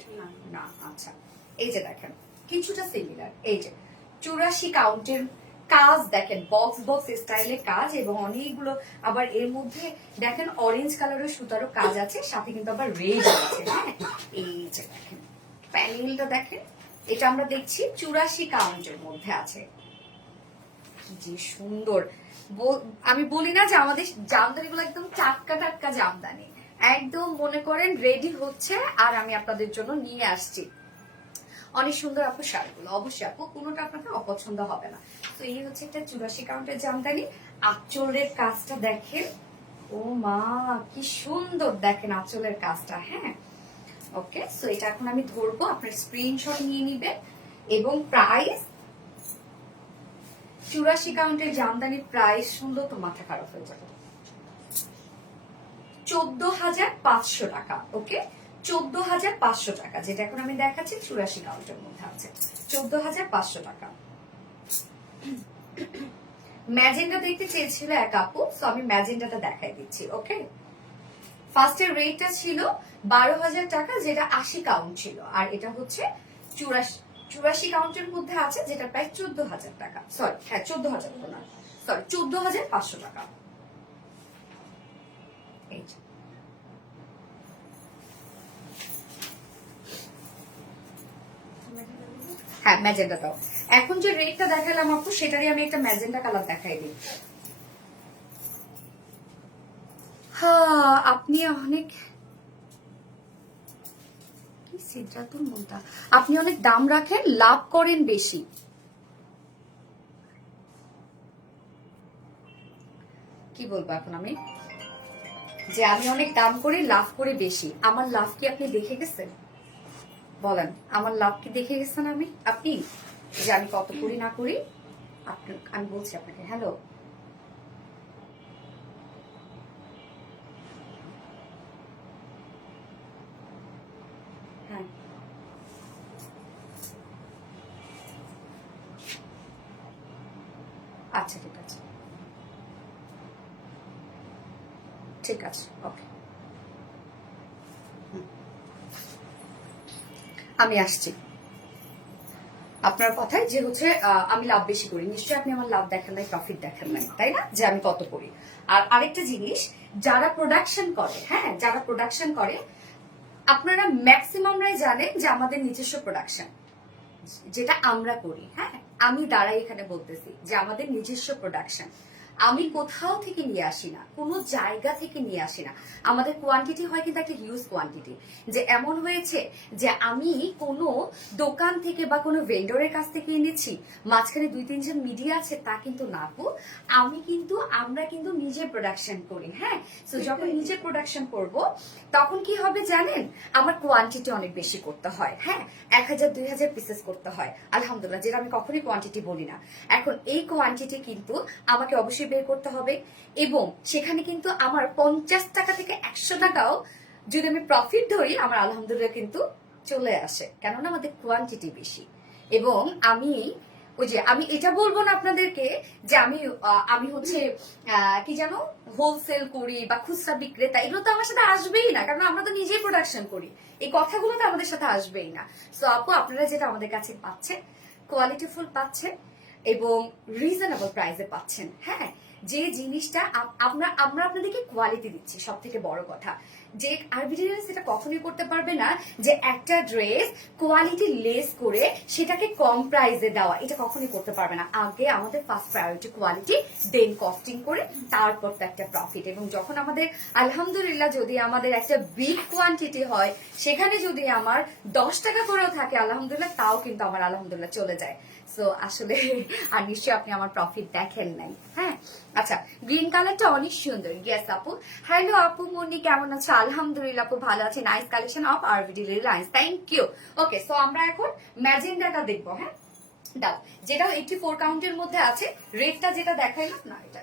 না। আচ্ছা, এই যে দেখেন কিছুটা সিমিলার। এই যে 84 কাউন্টের কাজ দেখেন, বক্স বক্স স্টাইলের কাজ, এবং অনেকগুলো আবার এর মধ্যে দেখেন অরেঞ্জ কালারের সুতারও কাজ আছে, সাথে কিন্তু আবার রেড আছে। হ্যাঁ, এই যে দেখেন প্যানেলটা দেখেন, এটা আমরা দেখছি 84 কাউন্টের মধ্যে আছে। কি যে সুন্দর! আমি বলি না যে আমাদের জামদানি গুলো একদম টাটকা টাটকা জামদানি, একদম মনে করেন রেডি হচ্ছে আর আমি আপনাদের জন্য নিয়ে আসছি। অনেক সুন্দর আপু শাড়িগুলো, অবশ্যই আপু কোনোটা আপনাদের অপছন্দ হবে না। তো এই হচ্ছে একটা 84 কাউন্টের জামদানি। আঁচলের কাজটা দেখেন, ও মা কি সুন্দর দেখেন আঁচলের কাজটা। হ্যাঁ, ওকে, সো এটা এখন আমি ধরবো, আপনার স্ক্রিনশট নিয়ে নিবেন। এবং প্রাইস 84 কাউন্টের জামদানির প্রাইস শুনলো তো মাথা খারাপ হয়ে যাবে, 14,500 টাকা। ওকে, 14,500 টাকা, যেটা এখন আমি দেখাচ্ছি 84 কাউন্টের মধ্যে আছে, 14,500 টাকা। ম্যাজেন্ডা দেখতে চেয়েছিল এক আপু, তো আমি ম্যাজেন্ডাটা দেখাই দিচ্ছি। ওকে, ফার্স্টের রেটটা ছিল 12,000 টাকা, যেটা 80 কাউন্ট ছিল, আর এটা হচ্ছে 84 কাউন্টের মধ্যে আছে, যেটা প্রায় 14,000 টাকা। সরি, হ্যাঁ 14,000 না, সরি 14,500 টাকা। এই যে হ্যাঁ ম্যাজেন্ডা দাও। এখন যে রেটটা দেখালাম আপু, সেটারই আমি একটা ম্যাজেন্ডা কালার দেখাই দিই। হ্যাঁ, আপনি অনেক কি সিদ্ধাতুল মুনতা, আপনি অনেক দাম রাখেন, লাভ করেন বেশি। কি বলবো এখন আমি, যে আমি অনেক দাম করি, লাভ করে বেশি। আমার লাভ কি আপনি দেখে গেছেন? বলেন, আমার লাভ কি দেখে গেছেন আপনি যে আমি কত করি না করি? আমি বলছি আপনাকে, হ্যালো, হ্যাঁ আচ্ছা ঠিক আছে, ঠিক আছে, ওকে, আমি আসছি আপনার কথায়। যে হচ্ছে আমি লাভ বেশি করি, নিশ্চয়ই আপনি আমার লাভ দেখেন নাই, প্রফিট দেখেন নাই, তাই না, যে আমি কত করি। আর আরেকটা জিনিস, যারা প্রোডাকশন করে, হ্যাঁ যারা প্রোডাকশন করে, আপনারা ম্যাক্সিমামরাই জানেন যে আমাদের নিজস্ব প্রোডাকশন যেটা আমরা করি। হ্যাঁ, আমি দাঁড়াই এখানে বলতেছি যে আমাদের নিজস্ব প্রোডাকশন, আমি কোথাও থেকে নিয়ে আসি না, কোনো জায়গা থেকে নিয়ে আসি না। আমাদের কোয়ান্টিটি হয় কিন্তু একটা হিউজ কোয়ান্টিটি, যে এমন হয়েছে যে আমি কোনো দোকান থেকে বা কোনো ভেন্ডরের কাছ থেকে এনেছি, মাঝখানে 2-3 জন মিডিয়া আছে, তা কিন্তু না আপু। আমরা কিন্তু নিজে প্রোডাকশন করি। হ্যাঁ, তো যখন নিজে প্রোডাকশন করব, তখন কি হবে জানেন, আমার কোয়ান্টিটি অনেক বেশি করতে হয়। হ্যাঁ, 1,000-2,000 পিসেস করতে হয়, আলহামদুলিল্লাহ, যেটা আমি কখনোই কোয়ান্টিটি বলি না। এখন এই কোয়ান্টিটি কিন্তু আমাকে অবশ্যই বের করতে হবে, এবং সেখানে কিন্তু আমার 50 টাকা থেকে 100 টাকাও যদি আমি প্রফিট ধরি, আমার আলহামদুলিল্লাহ কিন্তু চলে আসে, কেননা আমাদের কোয়ান্টিটি বেশি। এবং আমি এটা বলবো না আপনাদেরকে যে আমি হচ্ছে কি জানো হোলসেল করি বা খুচরা বিক্রেতা, এগুলো তো আমার সাথে আসবেই না, কারণ আমরা তো নিজেই প্রোডাকশন করি। এই কথাগুলো তো আমাদের সাথে আসবেই না। সো আপু, আপনারা যেটা আমাদের কাছে পাচ্ছেন, কোয়ালিটিফুল পাচ্ছেন এবং রিজনেবল প্রাইসে পাচ্ছেন। হ্যাঁ, যে জিনিসটা আমরা আপনাদেরকে কোয়ালিটি দিচ্ছি, সব থেকে বড় কথা। যে আরবি ডিজাইন সেটা কখনোই করতে পারবে না যে একটা ড্রেস কোয়ালিটি লেস করে সেটাকে কম প্রাইসে দেওয়া, এটা কখনোই করতে পারবে না। আগে আমাদের ফার্স্ট প্রায়োরিটি কোয়ালিটি, দেন কস্টিং করে তারপর তো একটা প্রফিট। এবং যখন আমাদের আলহামদুলিল্লাহ যদি আমাদের একটা বিগ কোয়ান্টিটি হয়, সেখানে যদি আমার 10 টাকা করেও থাকে আলহামদুলিল্লাহ, তাও কিন্তু আমার আলহামদুলিল্লাহ চলে যায়। সো আসলে আর নিশ্চয়ই আপনি আমার প্রফিট দেখেন নাই। হ্যাঁ, আচ্ছা, গ্রিন কালারটা অনেক সুন্দর। ইয়েস আপু। হ্যালো আপু মনি, কেমন আছো? আলহামদুলিল্লাহ আপু ভালো আছে। Nice collection of RBD lines, thank you. Okay, so আমরা এখন ম্যাজেন্ডাটা দেখবো। হ্যাঁ, দাও, যেটা 84 কাউন্টের মধ্যে আছে। রেডটা যেটা দেখাইলাম না, এটা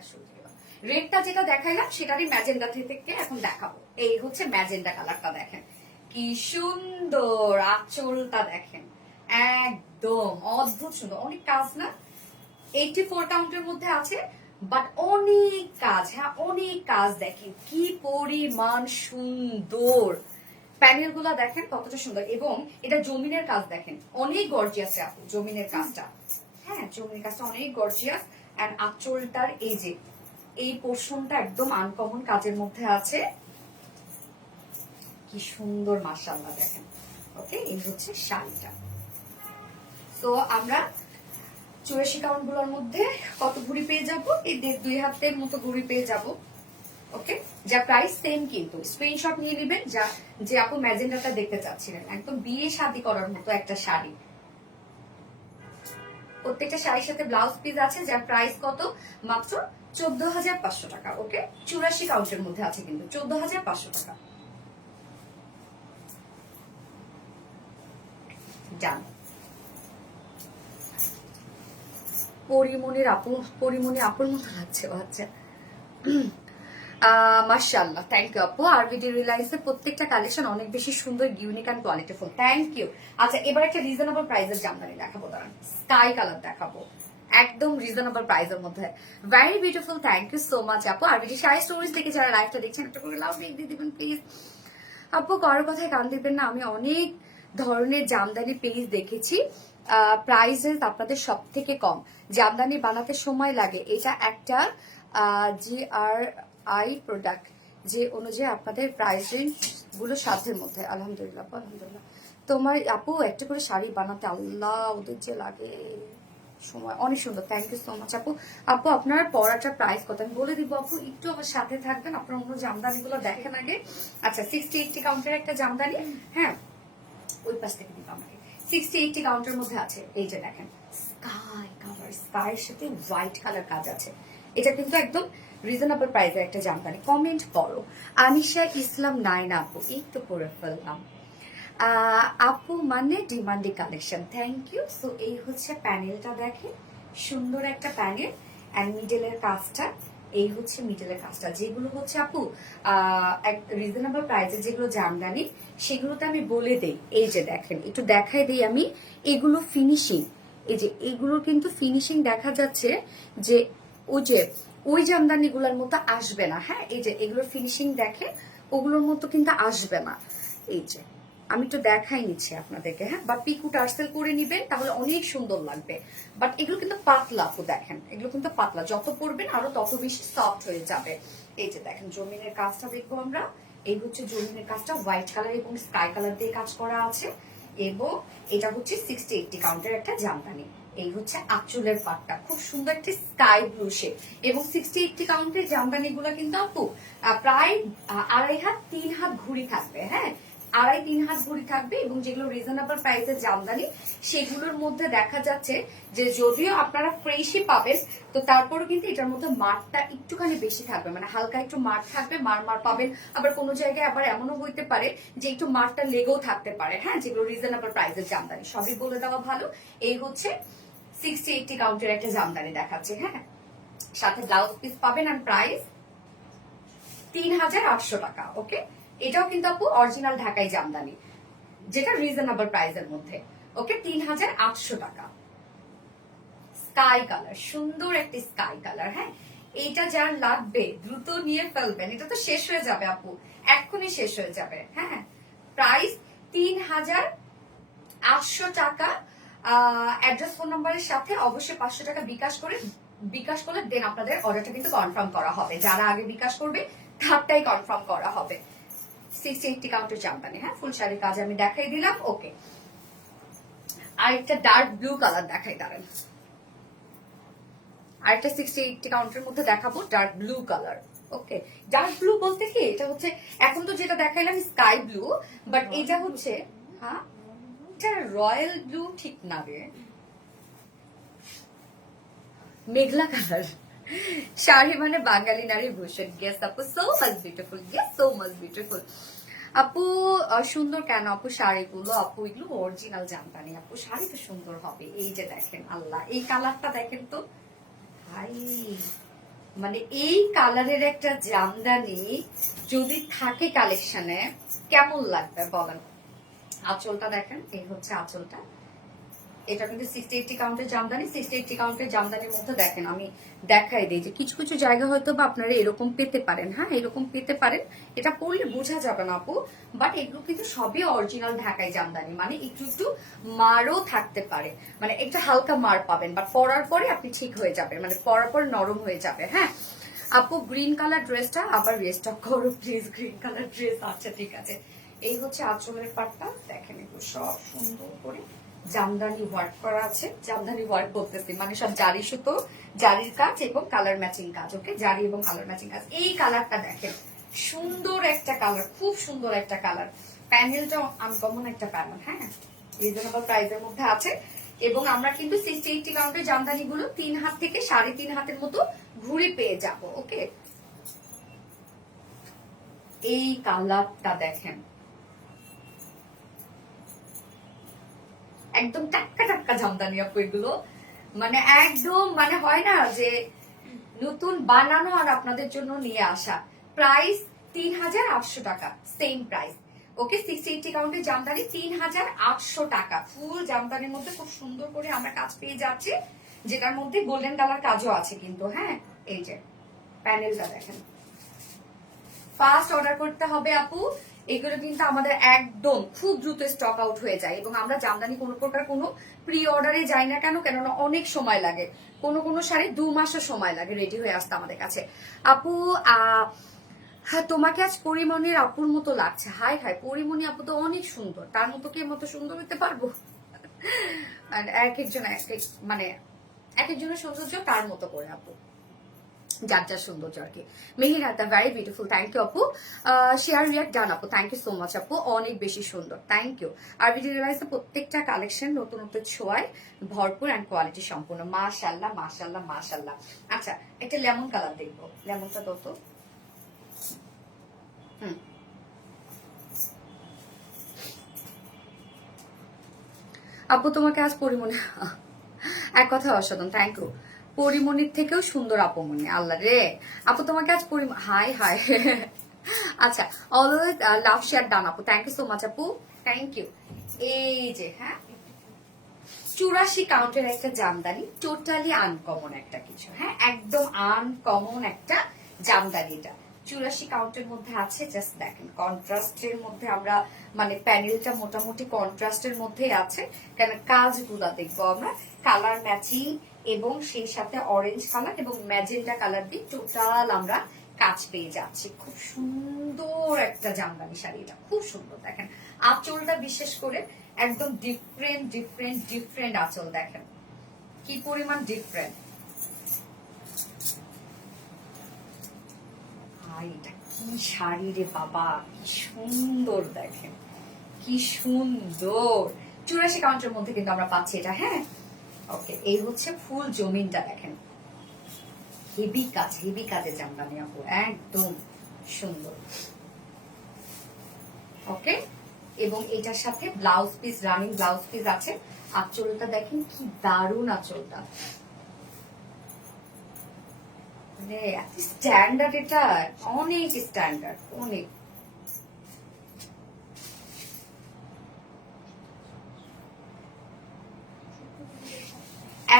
রেডটা যেটা দেখাইলাম সেটারই ম্যাজেন্ডা থেকে এখন দেখাবো। এই হচ্ছে ম্যাজেন্ডা কালারটা, দেখেন কি সুন্দর। আঁচলটা দেখেন, একদম অদ্ভুত সুন্দর। অনেক কাজ না, 84 কাউন্টের মধ্যে আছে, বাট অনেক কাজ। হ্যাঁ, অনেক কাজ। দেখেন কি পরিমাণ সুন্দর। প্যানেল গুলা দেখেন কতটা সুন্দর। এবং এটা জমিনের কাজ দেখেন, অনেক গর্জিয়াস আপু জমিনের কাজটা। হ্যাঁ, জমিনের কাজটা অনেক গর্জিয়াস। এন্ড আঁচলটার এই যে এই পোর্শনটা একদম আনকমন কাজের মধ্যে আছে। কি সুন্দর, মাশাআল্লাহ দেখেন। ওকে, এই হচ্ছে শাড়িটা। তো আমরা 84 কাউন্ট গুলোর মধ্যে কত ঘুড়ি পেয়ে যাবো? এই 2 হাতের মতো ঘুড়ি পেয়ে যাব। ওকে, যা প্রাইস সেম, কিন্তু স্ক্রিনশট নিয়ে নেবেন যা যে আপু ম্যাজেন্ডাটা দেখতে চাচ্ছিলেন। একদম বিয়ে শাদী করার মতো একটা শাড়ি। প্রত্যেকটা শাড়ির সাথে ব্লাউজ পিস আছে, যার প্রাইস কত? মাত্র 14,500 টাকা। ওকে, 84 কাউন্টের মধ্যে আছে কিন্তু 14,500 টাকা। ডান। পরিমণি আপুর মতো লাগছে। আচ্ছা, মাশাআল্লাহ, থ্যাংক ইউ আপু। আরবিডি রিলায়েন্সের প্রত্যেকটা কালেকশন অনেক বেশি সুন্দর, ইউনিক এন্ড কোয়ালিটিফুল। Thank you. আচ্ছা, এবার একটা রিজনেবল প্রাইসের জামদানি দেখাবো। দাঁড়ান, স্কাই কালার দেখাবো, একদম রিজনেবল প্রাইসের মধ্যে। Very beautiful, thank you so much আপু। আরবিডি শাড়ি স্টোরিজ থেকে যারা লাইভটা দেখছেন, একটা করে লাভ দিয়ে দিবেন প্লিজ আপু। কারোর কথায় কান দিবেন না। আমি অনেক ধরনের জামদানি পেজ দেখেছি, প্রাইসেস আপনাদের সব থেকে কম। জামদানি বানাতে সময় লাগে, এটা একটা GRI প্রোডাক্ট, যে অনুযায়ী আপনাদের প্রাইস রেঞ্জ গুলো সাধ্যের মধ্যে। আলহামদুলিল্লাহ আলহামদুলিল্লাহ। তোমার আপু একটা করে শাড়ি বানাতে আল্লাহ ওদের যে লাগে সময়, অনেক সুন্দর। থ্যাংক ইউ সো মাচ আপু। আপু আপনার পড়াটার প্রাইস কত আমি বলে দিব আপু, একটু আমার সাথে থাকবেন। আপনার অন্য জামদানি গুলো দেখেন আগে। আচ্ছা, 60-80 কাউন্টের একটা জামদানি। হ্যাঁ, ওই পাশ থেকে দিব আমাকে। 60-80 কাউন্টের মধ্যে আছে। এই যে দেখেন, স্কাই কালার, স্কাইয়ের সাথে হোয়াইট কালার কাজ আছে। এটা কিন্তু একদম রিজনেবল প্রাইসের একটা জামদানি। কমেন্ট করো। আনিশা ইসলাম নাইনা আপু, এই তো করে ফেললাম। আপু মানে ডিমান্ডি কালেকশন, থ্যাংক ইউ। সো এই হচ্ছে প্যানেলটা, দেখেন সুন্দর একটা প্যানেল। অ্যান্ড মিডলের কাজটা, এই হচ্ছে মিডলের কাজটা। যেগুলো হচ্ছে আপু রিজনেবল প্রাইসে যেগুলো জামদানি, সেগুলোতে আমি বলে দেই। এই যে দেখেন, একটু দেখাই দিই আমি। এগুলো ফিনিশিং, এই যে এগুলো কিন্তু ফিনিশিং দেখা যাচ্ছে যে ওই জামদানি গুলার মতো আসবে না। হ্যাঁ, এই যে এগুলোর ফিনিশিং দেখে, ওগুলোর মতো কিন্তু আসবে না। এই যে আমি একটু দেখাই নিচ্ছি আপনাদেরকে। হ্যাঁ, বাট পিকু টার্সেল করে নিবেন, তাহলে অনেক সুন্দর লাগবে। বাট এগুলো কিন্তু পাতলা আপু, দেখেন এগুলো কিন্তু পাতলা, যত পরবেন আরো তত বেশি সফট হয়ে যাবে। এই যে দেখেন, জমিনের কাজটা দেখবো আমরা। এই হচ্ছে জমিনের কাজটা, হোয়াইট কালার এবং স্কাই কালার দিয়ে কাজ করা আছে। এবং এটা হচ্ছে 60-80 কাউন্টের একটা জামদানি। এই হচ্ছে আঁচলের পাটটা, খুব সুন্দর একটি স্কাই ব্লু শেড। এবং 60-80 কাউন্টের জামদানি গুলো কিন্তু আপু প্রায় 2.5 হাত 3 হাত ঘুড়ি থাকবে। হ্যাঁ, 2.5-3 হাত ঘুড়ি থাকবে। এবং যেগুলো রিজনেবল প্রাইসের জামদানি, সেগুলোর মধ্যে দেখা যাচ্ছে যে যদিও আপনারা ফ্রেশই পাবেন, তো তারপরও কিন্তু এটার মধ্যে মারটা একটুখানি বেশি থাকবে, মানে হালকা একটু মার থাকবে, মার পাবেন। আবার কোনো জায়গায় আবার এমনও হইতে পারে যে একটু মারটা লেগেও থাকতে পারে। হ্যাঁ, যেগুলো রিজনেবল প্রাইসের জামদানি, সবই বলে দেওয়া ভালো। এই হচ্ছে 60-80 কাউন্টের একটা জামদানি দেখাচ্ছে। হ্যাঁ, সাথে ব্লাউজ পিস পাবেন। আর প্রাইস 3,800 টাকা। ওকে, এটাও কিন্তু আপু অরিজিনাল ঢাকাই জামদানি, যেটা রিজনেবল প্রাইসের মধ্যে। ওকে, 3,800 টাকা। স্কাই কালার, সুন্দর একটি স্কাই কালার। হ্যাঁ, এইটা যার লাগবে দ্রুত নিয়ে ফেলবেন, এটা তো শেষ হয়ে যাবে আপু, এক্ষুনি শেষ হয়ে যাবে। হ্যাঁ, প্রাইস 3,800 টাকা। অ্যাড্রেস ফোন নাম্বারের সাথে অবশ্যই 500 টাকা বিকাশ করে বিকাশ করলে দেন আপনাদের অর্ডারটা কিন্তু কনফার্ম করা হবে। যারা আগে বিকাশ করবে তারটাই কনফার্ম করা হবে। 60-80 কাউন্টের জামদানি, হ্যাঁ ফুল শাড়ির কাজ আমি দেখাই দিলাম। ওকে, আরেকটা ডার্ক ব্লু কালার দেখাই দাঁড়ান, আরেকটা 60-80 কাউন্টের মধ্যে দেখাবো ডার্ক ব্লু কালার। ওকে, ডার্ক ব্লু বলতে কি এটা হচ্ছে, এখন তো যেটা দেখাইলাম স্কাই ব্লু, বাট এটা হচ্ছে, হ্যাঁ এটা রয়্যাল ব্লু ঠিক না রে, মেঘলা কালার। শাড়ি মানে বাঙালি নারী ভূষণ। গেস আপু, so much beautiful, guess so much beautiful. আপু সুন্দর কেন আপু শাড়িগুলো? আপু এগুলো অরিজিনাল জামদানি আপু, শাড়ি তো সুন্দর হবে। এই যে দেখেন, আল্লাহ এই কালারটা দেখেন তো ভাই, মানে এই কালারের একটা জামদানি যদি থাকে কালেকশনে কেমন লাগবে বলেন। আঁচলটা দেখেন, এই হচ্ছে আঁচলটা। এটা কিন্তু 60-80 কাউন্টের জামদানি। 60-80 কাউন্টের জামদানির মধ্যে দেখেন, আমি দেখাই দিই যে কিছু কিছু জায়গা হয়তো বা আপনারা এরকম পেতে পারেন, হ্যাঁ এরকম পেতে পারেন, এটা পরলে বোঝা যাবে না আপু, বাট এগুলো কিন্তু সবই অরিজিনাল ঢাকাই জামদানি। মানে একটু একটু মারও থাকতে পারে, মানে একটু হালকা মার পাবেন, বাট পরার পরে আপনি ঠিক হয়ে যাবে, মানে পরার পর নরম হয়ে যাবে। হ্যাঁ আপু গ্রিন কালার ড্রেসটা আবার রেস্টক করো প্লিজ, গ্রিন কালার ড্রেস। আচ্ছা ঠিক আছে, এই হচ্ছে আঁচলের পাটটা দেখেন, একটু সব সুন্দর করে জামদানি ওয়ার্ক করা আছে। জামদানি ওয়ার্ক বলতেছি মানে সব জারি সুতো, জারির কাজ এবং কালার ম্যাচিং কাজ। ওকে, জারি এবং কালার ম্যাচিং কাজ। এই কালারটা দেখেন, সুন্দর একটা কালার, খুব সুন্দর একটা কালার। প্যানেলটা আনকমন একটা প্যানেল, হ্যাঁ রিজনেবল প্রাইসের মধ্যে আছে। এবং আমরা কিন্তু 60-80 কাউন্টের জামদানি গুলো 3 হাত থেকে 3.5 হাতের মতো ঘুরে পেয়ে যাব। ওকে, এই কালারটা দেখেন, একদম টাটকা টাটকা জামদানি আপু এগুলো, মানে একদম মানে হয় না যে নতুন বানানো আর আপনাদের জন্য নিয়ে আসা। প্রাইস 3,800 টাকা, সেম প্রাইস। ওকে, 60-80 কাউন্টের জামদানি 3,800 টাকা। ফুল জামদানির মধ্যে খুব সুন্দর করে আমরা কাজ পেয়ে যাচ্ছি, যেটার মধ্যে গোল্ডেন কালার কাজও আছে কিন্তু। হ্যাঁ এই যে প্যানেলটা দেখেন, ফাস্ট অর্ডার করতে হবে আপু। এগুলো কিন্তু আমাদের একদম খুব দ্রুত স্টক আউট হয়ে যায়, এবং আমরা জামদানি কোনো প্রকার কোনো প্রি অর্ডারে যাই না কেন, কেননা অনেক সময় লাগে, কোনো কোনো শাড়ি 2 মাসও সময় লাগে রেডি হয়ে আসতে আমাদের কাছে। আপু হ্যাঁ তোমাকে আজ পরিমণির আপুর মতো লাগছে। হাই হাই, পরিমণি আপু তো অনেক সুন্দর, তার মতো কি মতো সুন্দর হতে পারবো? এক একজন এক এক মানে এক একজনের সৌন্দর্য তার মতো করে আপু, যার যার সৌন্দর্য আর কি। মেহিরাতা ভেরি বিউটিফুল, থ্যাংক ইউ আপু। শেয়ার রিয়াক্ট ডান আপু, থ্যাংক ইউ সো মাচ আপু, অনেক বেশি সুন্দর, থ্যাংক ইউ। আর ভিডিও রিলাইজে প্রত্যেকটা কালেকশন নতুন নতুন ছোঁয়ায় ভরপুর অ্যান্ড কোয়ালিটি সম্পূর্ণ। মাশাল্লাহ মাশাল্লাহ মাশাল্লাহ। আচ্ছা একটা লেমন কালার দেখবো, লেমনটা কত? আপু তোমাকে আজ পরিমণি, এক কথা অসাধারণ, থ্যাংক ইউ। পরিমণির থেকেও সুন্দর আপুমণি, আল্লাহ রে। আপু তোমাকে আজ হাই হাই। আচ্ছা, অলওয়েজ লাভ শেয়ার ডান আপু, থ্যাংক ইউ সো মাচ আপু, থ্যাংক ইউ। এই যে হ্যাঁ 84 কাউন্টের একটা জামদানি, টোটালি আনকমন একটা কিছু, হ্যাঁ একদম আনকমন একটা জামদানি। এটা 84 কাউন্টের মধ্যে আছে। জাস্ট দেখেন কন্ট্রাস্টের মধ্যে আমরা, মানে প্যানেলটা মোটামুটি কন্ট্রাস্টের মধ্যেই আছে, কেন কাজগুলা দেখবো আমরা কালার ম্যাচিং এবং সেই সাথে অরেঞ্জ কালার এবং ম্যাজেন্টা কালার দিয়ে টোটাল আমরা কাজ পেয়ে যাচ্ছি। খুব সুন্দর একটা জামদানি শাড়ি, এটা খুব সুন্দর। দেখেন আঁচলটা বিশেষ করে একদম ডিফারেন্ট ডিফারেন্ট ডিফারেন্ট আঁচল, দেখেন কি পরিমাণ ডিফারেন্ট। এটা কি শাড়ি রে বাবা, কি সুন্দর, দেখেন কি সুন্দর। 84 কাউন্টের মধ্যে কিন্তু আমরা পাচ্ছি এটা। হ্যাঁ ওকে, এই হচ্ছে ফুল জমিনটা দেখেন, হেভি কাজ, হেভি কাজের জামদানি আপু, একদম সুন্দর। ওকে, এবং এটার সাথে blouse piece, running blouse piece আছে। আঁচলটা দেখেন কি দারুণ আঁচলটা, মানে এত স্ট্যান্ডার্ড, এটা অনেক স্ট্যান্ডার্ড, অনেক।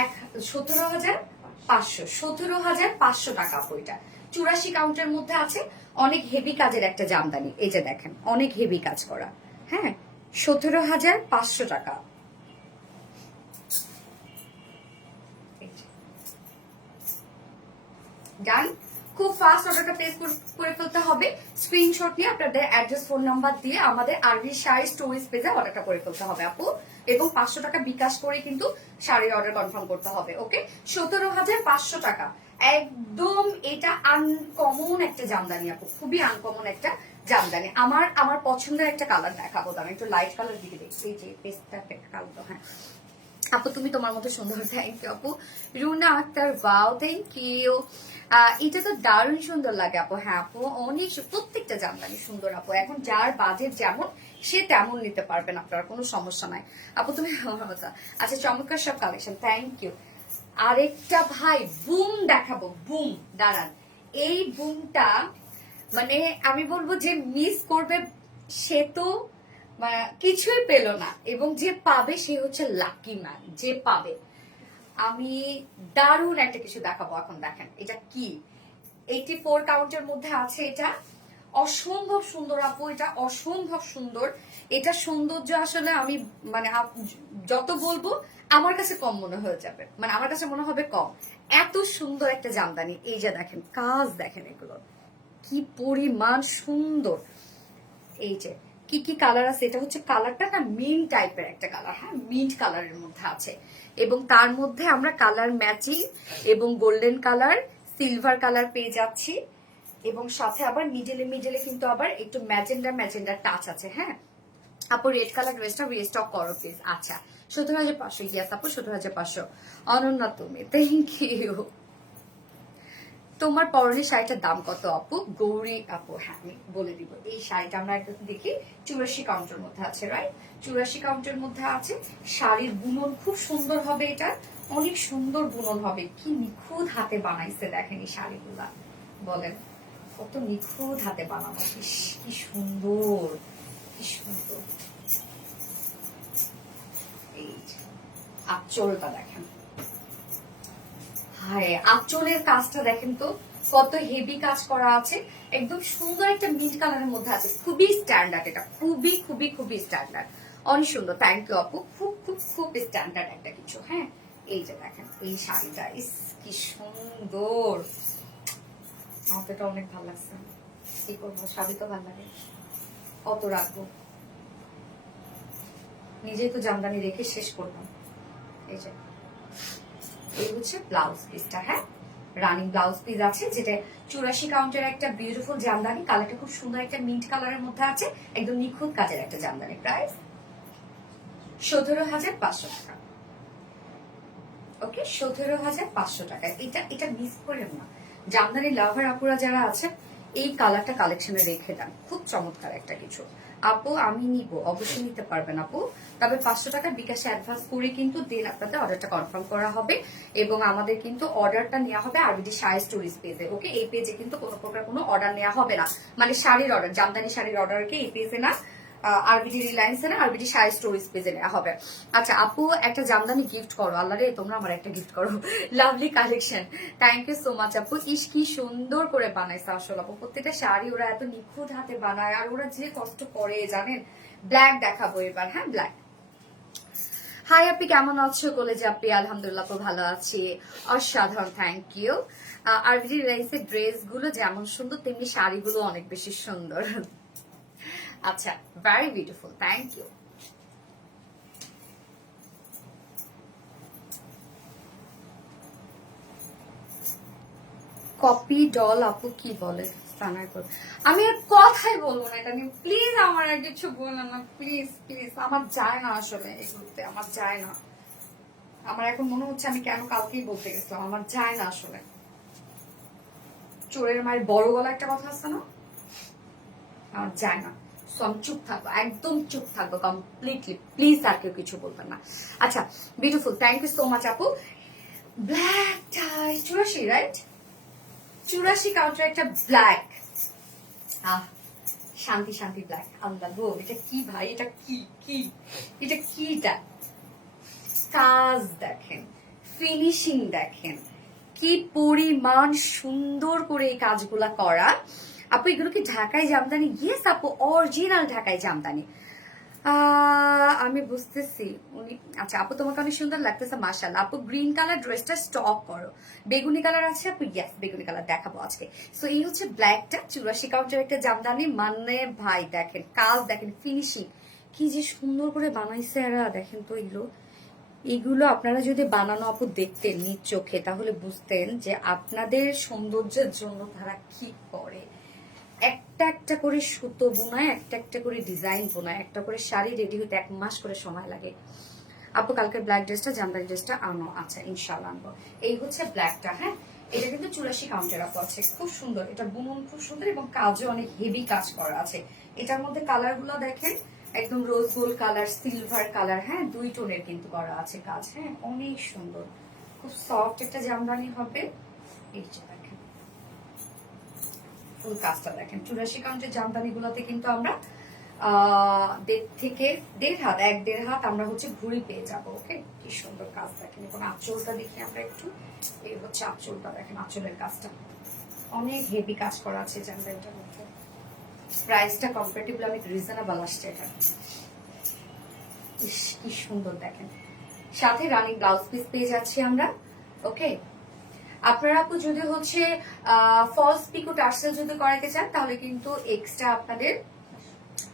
এক 17,500, 17,500 টাকা বইটা। 84 কাউন্টের মধ্যে আছে, অনেক হেভি কাজের একটা জামদানি। এই যে দেখেন অনেক হেভি কাজ করা। হ্যাঁ 17,500 টাকা। ডান। খুব ফাস্ট অর্ডারটা প্লেস করে ফেলতে হবে। স্ক্রিনশট নিয়ে আপনাদের অ্যাড্রেস ফোন নাম্বার দিয়ে আমাদের আরবি শাড়ি স্টোরেজ পেজে অর্ডারটা করে ফেলতে হবে আপু, এবং 500 টাকা বিকাশ করে কিন্তু শাড়ির অর্ডার কনফার্ম করতে হবে। ওকে, 17,500 টাকা। একদম এটা আনকমন একটা জামদানি আপু, খুবই আনকমন একটা জামদানি। আমার পছন্দের একটা কালার দেখাবো, আমি একটু লাইট কালার দিকে দেখছি, এই যে পেস্টটা একটা কালার। হ্যাঁ আপু, তুমি তোমার মতো সুন্দর। থ্যাংক ইউ আপু। Runa Akter, wow, thank you. এটা তো দারুণ সুন্দর লাগে আপু। হ্যাঁ আপু, অনেক প্রত্যেকটা জামদানি সুন্দর আপু। এখন যার বাজেট যেমন সে তেমন নিতে পারবেন, আপনারা কোনো সমস্যা নাই আপু। তুমি আচ্ছা, চমৎকার সব কালেকশন, থ্যাংক ইউ। আরেকটা ভাই বুম দেখাবো, বুম। দাঁড়ান, এই বুমটা মানে আমি বলবো যে মিস করবে সে তো কিছুই পেল না, এবং যে পাবে সে হচ্ছে লাকি ম্যান, যে পাবে। আমি দারুণ একটা কিছু দেখাবো এখন। দেখেন এটা কি, 84 কাউন্টের মধ্যে আছে। এটা অসম্ভব সুন্দর আপু, এটা অসম্ভব সুন্দর। এটা সৌন্দর্য আসলে আমি মানে যত বলবো আমার কাছে কম মনে হয়ে যাবে, মানে আমার কাছে মনে হবে কম। এত সুন্দর একটা জামদানি। এই যে দেখেন কাজ, দেখেন এগুলো কি পরিমাণ সুন্দর। এই যে কি কি কালার আছে, এটা হচ্ছে কালারটা না মিন্ট টাইপের একটা কালার। হ্যাঁ, মিন্ট কালারের মধ্যে আছে, এবং তার মধ্যে আমরা কালার ম্যাচিং এবং গোল্ডেন কালার, সিলভার কালার পেয়ে যাচ্ছি, এবং সাথে আবার মিডলে মিডলে কিন্তু আবার একটু ম্যাজেন্ডা টাচ আছে। হ্যাঁ আপু, রেড কালার ড্রেসটা রিস্টক করো প্লিজ। আচ্ছা, 17,500। ইয়াস আপু, 17,500। অনন্যা তুমি, থ্যাংক ইউ। তোমার পরনের শাড়িটার দাম কত আপু? গৌরী আপু, হ্যাঁ আমি বলে দিব। এই শাড়িটা আমরা একদম দেখি 84 কাউন্টের মধ্যে আছে, রাইট? 84 কাউন্টের মধ্যে আছে। শাড়ির বুনন খুব সুন্দর হবে, এটা অনেক সুন্দর বুনন হবে। কি নিখুঁত হাতে বানাইছে দেখেন এই শাড়িগুলা, বলেন কত নিখুঁত হাতে বানানো। কি সুন্দর, কি সুন্দর। এই আঁচলটা দেখেন, হায় আঁচলের কাজটা দেখেন তো কত হেভি কাজ করা আছে। একদম সুন্দর একটা মিন্ট কালারের মধ্যে আছে, খুবই স্ট্যান্ডার্ড। এটা খুবই খুবই খুবই স্ট্যান্ডার্ড, অনেক সুন্দর। থ্যাংক ইউ আপু, খুব খুব খুব স্ট্যান্ডার্ড একটা কিছু। হ্যাঁ এই যে দেখেন এই শাড়িটা, ইস কি সুন্দর। আমার তো এটা অনেক ভালো লাগছে। কি করবো, শাড়ি তো ভালো লাগে, কত রাখবো। নিজেই তো জামদানি রেখে শেষ করলাম। এই যে এই হচ্ছে ব্লাউজ পিসটা। হ্যাঁ, রানিং ব্লাউজ পিস আছে, যেটা 84 কাউন্টের একটা বিউটিফুল জামদানি। কালারটা খুব সুন্দর একটা মিন্ট কালারের মধ্যে আছে, একদম নিখুঁত কাজের একটা জামদানি। প্রাইস 17,500 টাকা। ওকে, 17,500 টাকা। এটা মিস করেন না। জামদানি লাভার আপুরা যারা আছে এই কালারটা কালেকশনে রেখে দেন, খুব চমৎকার একটা কিছু। আপু আমি নিব, অবশ্যই নিতে পারবেন আপু, তবে 500 টাকা বিকাশে অ্যাডভান্স করে কিন্তু দেন আপনাদের অর্ডারটা কনফার্ম করা হবে, এবং আমাদের কিন্তু অর্ডারটা নেওয়া হবে আরবিডি শাড়ি স্টোরিজ পেজে। ওকে, এই পেজে কিন্তু কোনো প্রকার কোনো অর্ডার নেওয়া হবে না, মানে শাড়ির অর্ডার, জামদানি শাড়ির অর্ডারকে এই পেজে না, আরবিডি রিলায়েন্সে না, আরবিডি শাড়ি স্টোরেজ পেজে নেওয়া হবে। আচ্ছা আপু, একটা জামদানি গিফট করো, আল্লাহ রে তোমরা আমার একটা গিফট করো। Lovely collection, thank you so much আপু। ইস কি সুন্দর করে বানাইছে আসলে আপু, প্রত্যেকটা শাড়ি ওরা এত নিখুঁত হাতে বানায়, আর ওরা যে কষ্ট করে জানেন। ব্ল্যাক দেখাবো এবার। হ্যাঁ ব্ল্যাক। হাই আপনি কেমন আছো? কলেজে আপনি? আলহামদুলিল্লাহ আপু ভালো আছি, অসাধারণ, থ্যাংক ইউ। আরবিডি রিলায়েন্সের ড্রেস গুলো যেমন সুন্দর তেমনি শাড়িগুলো অনেক বেশি সুন্দর। আচ্ছা, ভেরি বিউটিফুল, থ্যাংক ইউ। কপি ডল আপু কি বলে? আমি আর কথাই বলবো না এটা নিয়ে, প্লিজ আমার আর কিছু বলো না, প্লিজ প্লিজ। আমার যায় না আসলে এগুলোতে, আমার যায় না। আমার এখন মনে হচ্ছে আমি কেন কালকেই বলতে গেছিলাম, আমার যায় না আসলে। চোরের মায়ের বড় গলা একটা কথা আছে না, আমার যায় না। সো আমি চুপ থাকবো, একদম চুপ থাকবো কমপ্লিটলি, প্লিজ আর কেউ কিছু বলবেন না। আচ্ছা, beautiful, thank you so much আপু। Black tie 84, right? 84 কাউন্টার একটা ব্ল্যাক, শান্তি শান্তি ব্ল্যাক। আল্লাহ গো, এটা কি ভাই, এটা কি কি এটা কিটা? কাজ দেখেন, ফিনিশিং দেখেন, কি পরিমাণ সুন্দর করে এই কাজগুলা করা। আপু এগুলো কি ঢাকায় জামদানি? ইয়েস আপু, অরিজিনাল ঢাকায় জামদানি। আমি বুঝতেছি উনি। আচ্ছা আপু তোমাকে অনেক সুন্দর লাগতেছে মাশাআল্লাহ। আপু গ্রিন কালার ড্রেসটা স্টক করো। বেগুনি কালার আছে আপু? ইয়েস বেগুনি কালার দেখাবো আজকে। সো এই হচ্ছে ব্ল্যাকটা 84 কাউন্টের একটা জামদানি। মানে ভাই দেখেন কাজ, দেখেন ফিনিশিং কি যে সুন্দর করে বানাইছে এরা, দেখেন তো এগুলো। এগুলো আপনারা যদি বানানো আপু দেখতেন নিজ চোখে তাহলে বুঝতেন যে আপনাদের সৌন্দর্যের জন্য তারা কি করে। একটা একটা করে সুতো বোনায়, একটা একটা করে ডিজাইন বোনায়, একটা করে শাড়ি রেডি হতে 1 মাস করে সময় লাগে। আপু কালকে ব্ল্যাক ড্রেসটা, জামদানি ড্রেসটা আনো। আচ্ছা ইনশাল্লাহ আনবো। এই হচ্ছে ব্ল্যাকটা, হ্যাঁ এটা কিন্তু 84 কাউন্টের আপু আছে, খুব সুন্দর। এটা বুনন খুব সুন্দর এবং কাজও অনেক হেভি কাজ করা আছে। এটার মধ্যে কালার গুলো দেখেন একদম rose gold colour, silver colour, হ্যাঁ 2 টোনের কিন্তু করা আছে কাজ, হ্যাঁ অনেক সুন্দর। খুব সফট একটা জামদানি হবে। এই যে দেখেন ফুল কাজটা দেখেন। 84 কাউন্টের জামদানি গুলোতে কিন্তু আমরা 1.5 হাত আমরা হচ্ছে ঘুড়ি পেয়ে যাবো। ওকে কি সুন্দর কাজ দেখেন। এবং আঁচলটা দেখি আমরা একটু। এই হচ্ছে আঁচলটা দেখেন, আঁচলের কাজটা অনেক হেভি কাজ করা আছে জামদানিটার মধ্যে। প্রাইসটা কম্পারেটিভলি অনেক রিজনেবল আসছে এটা। ইস কি সুন্দর দেখেন। সাথে রানিং ব্লাউজ পিস পেয়ে যাচ্ছি আমরা। ওকে আপনারা আপু যদি হচ্ছে ফলস পিকো টার্সেল যদি করাতে চান তাহলে কিন্তু এক্সট্রা আপনাদের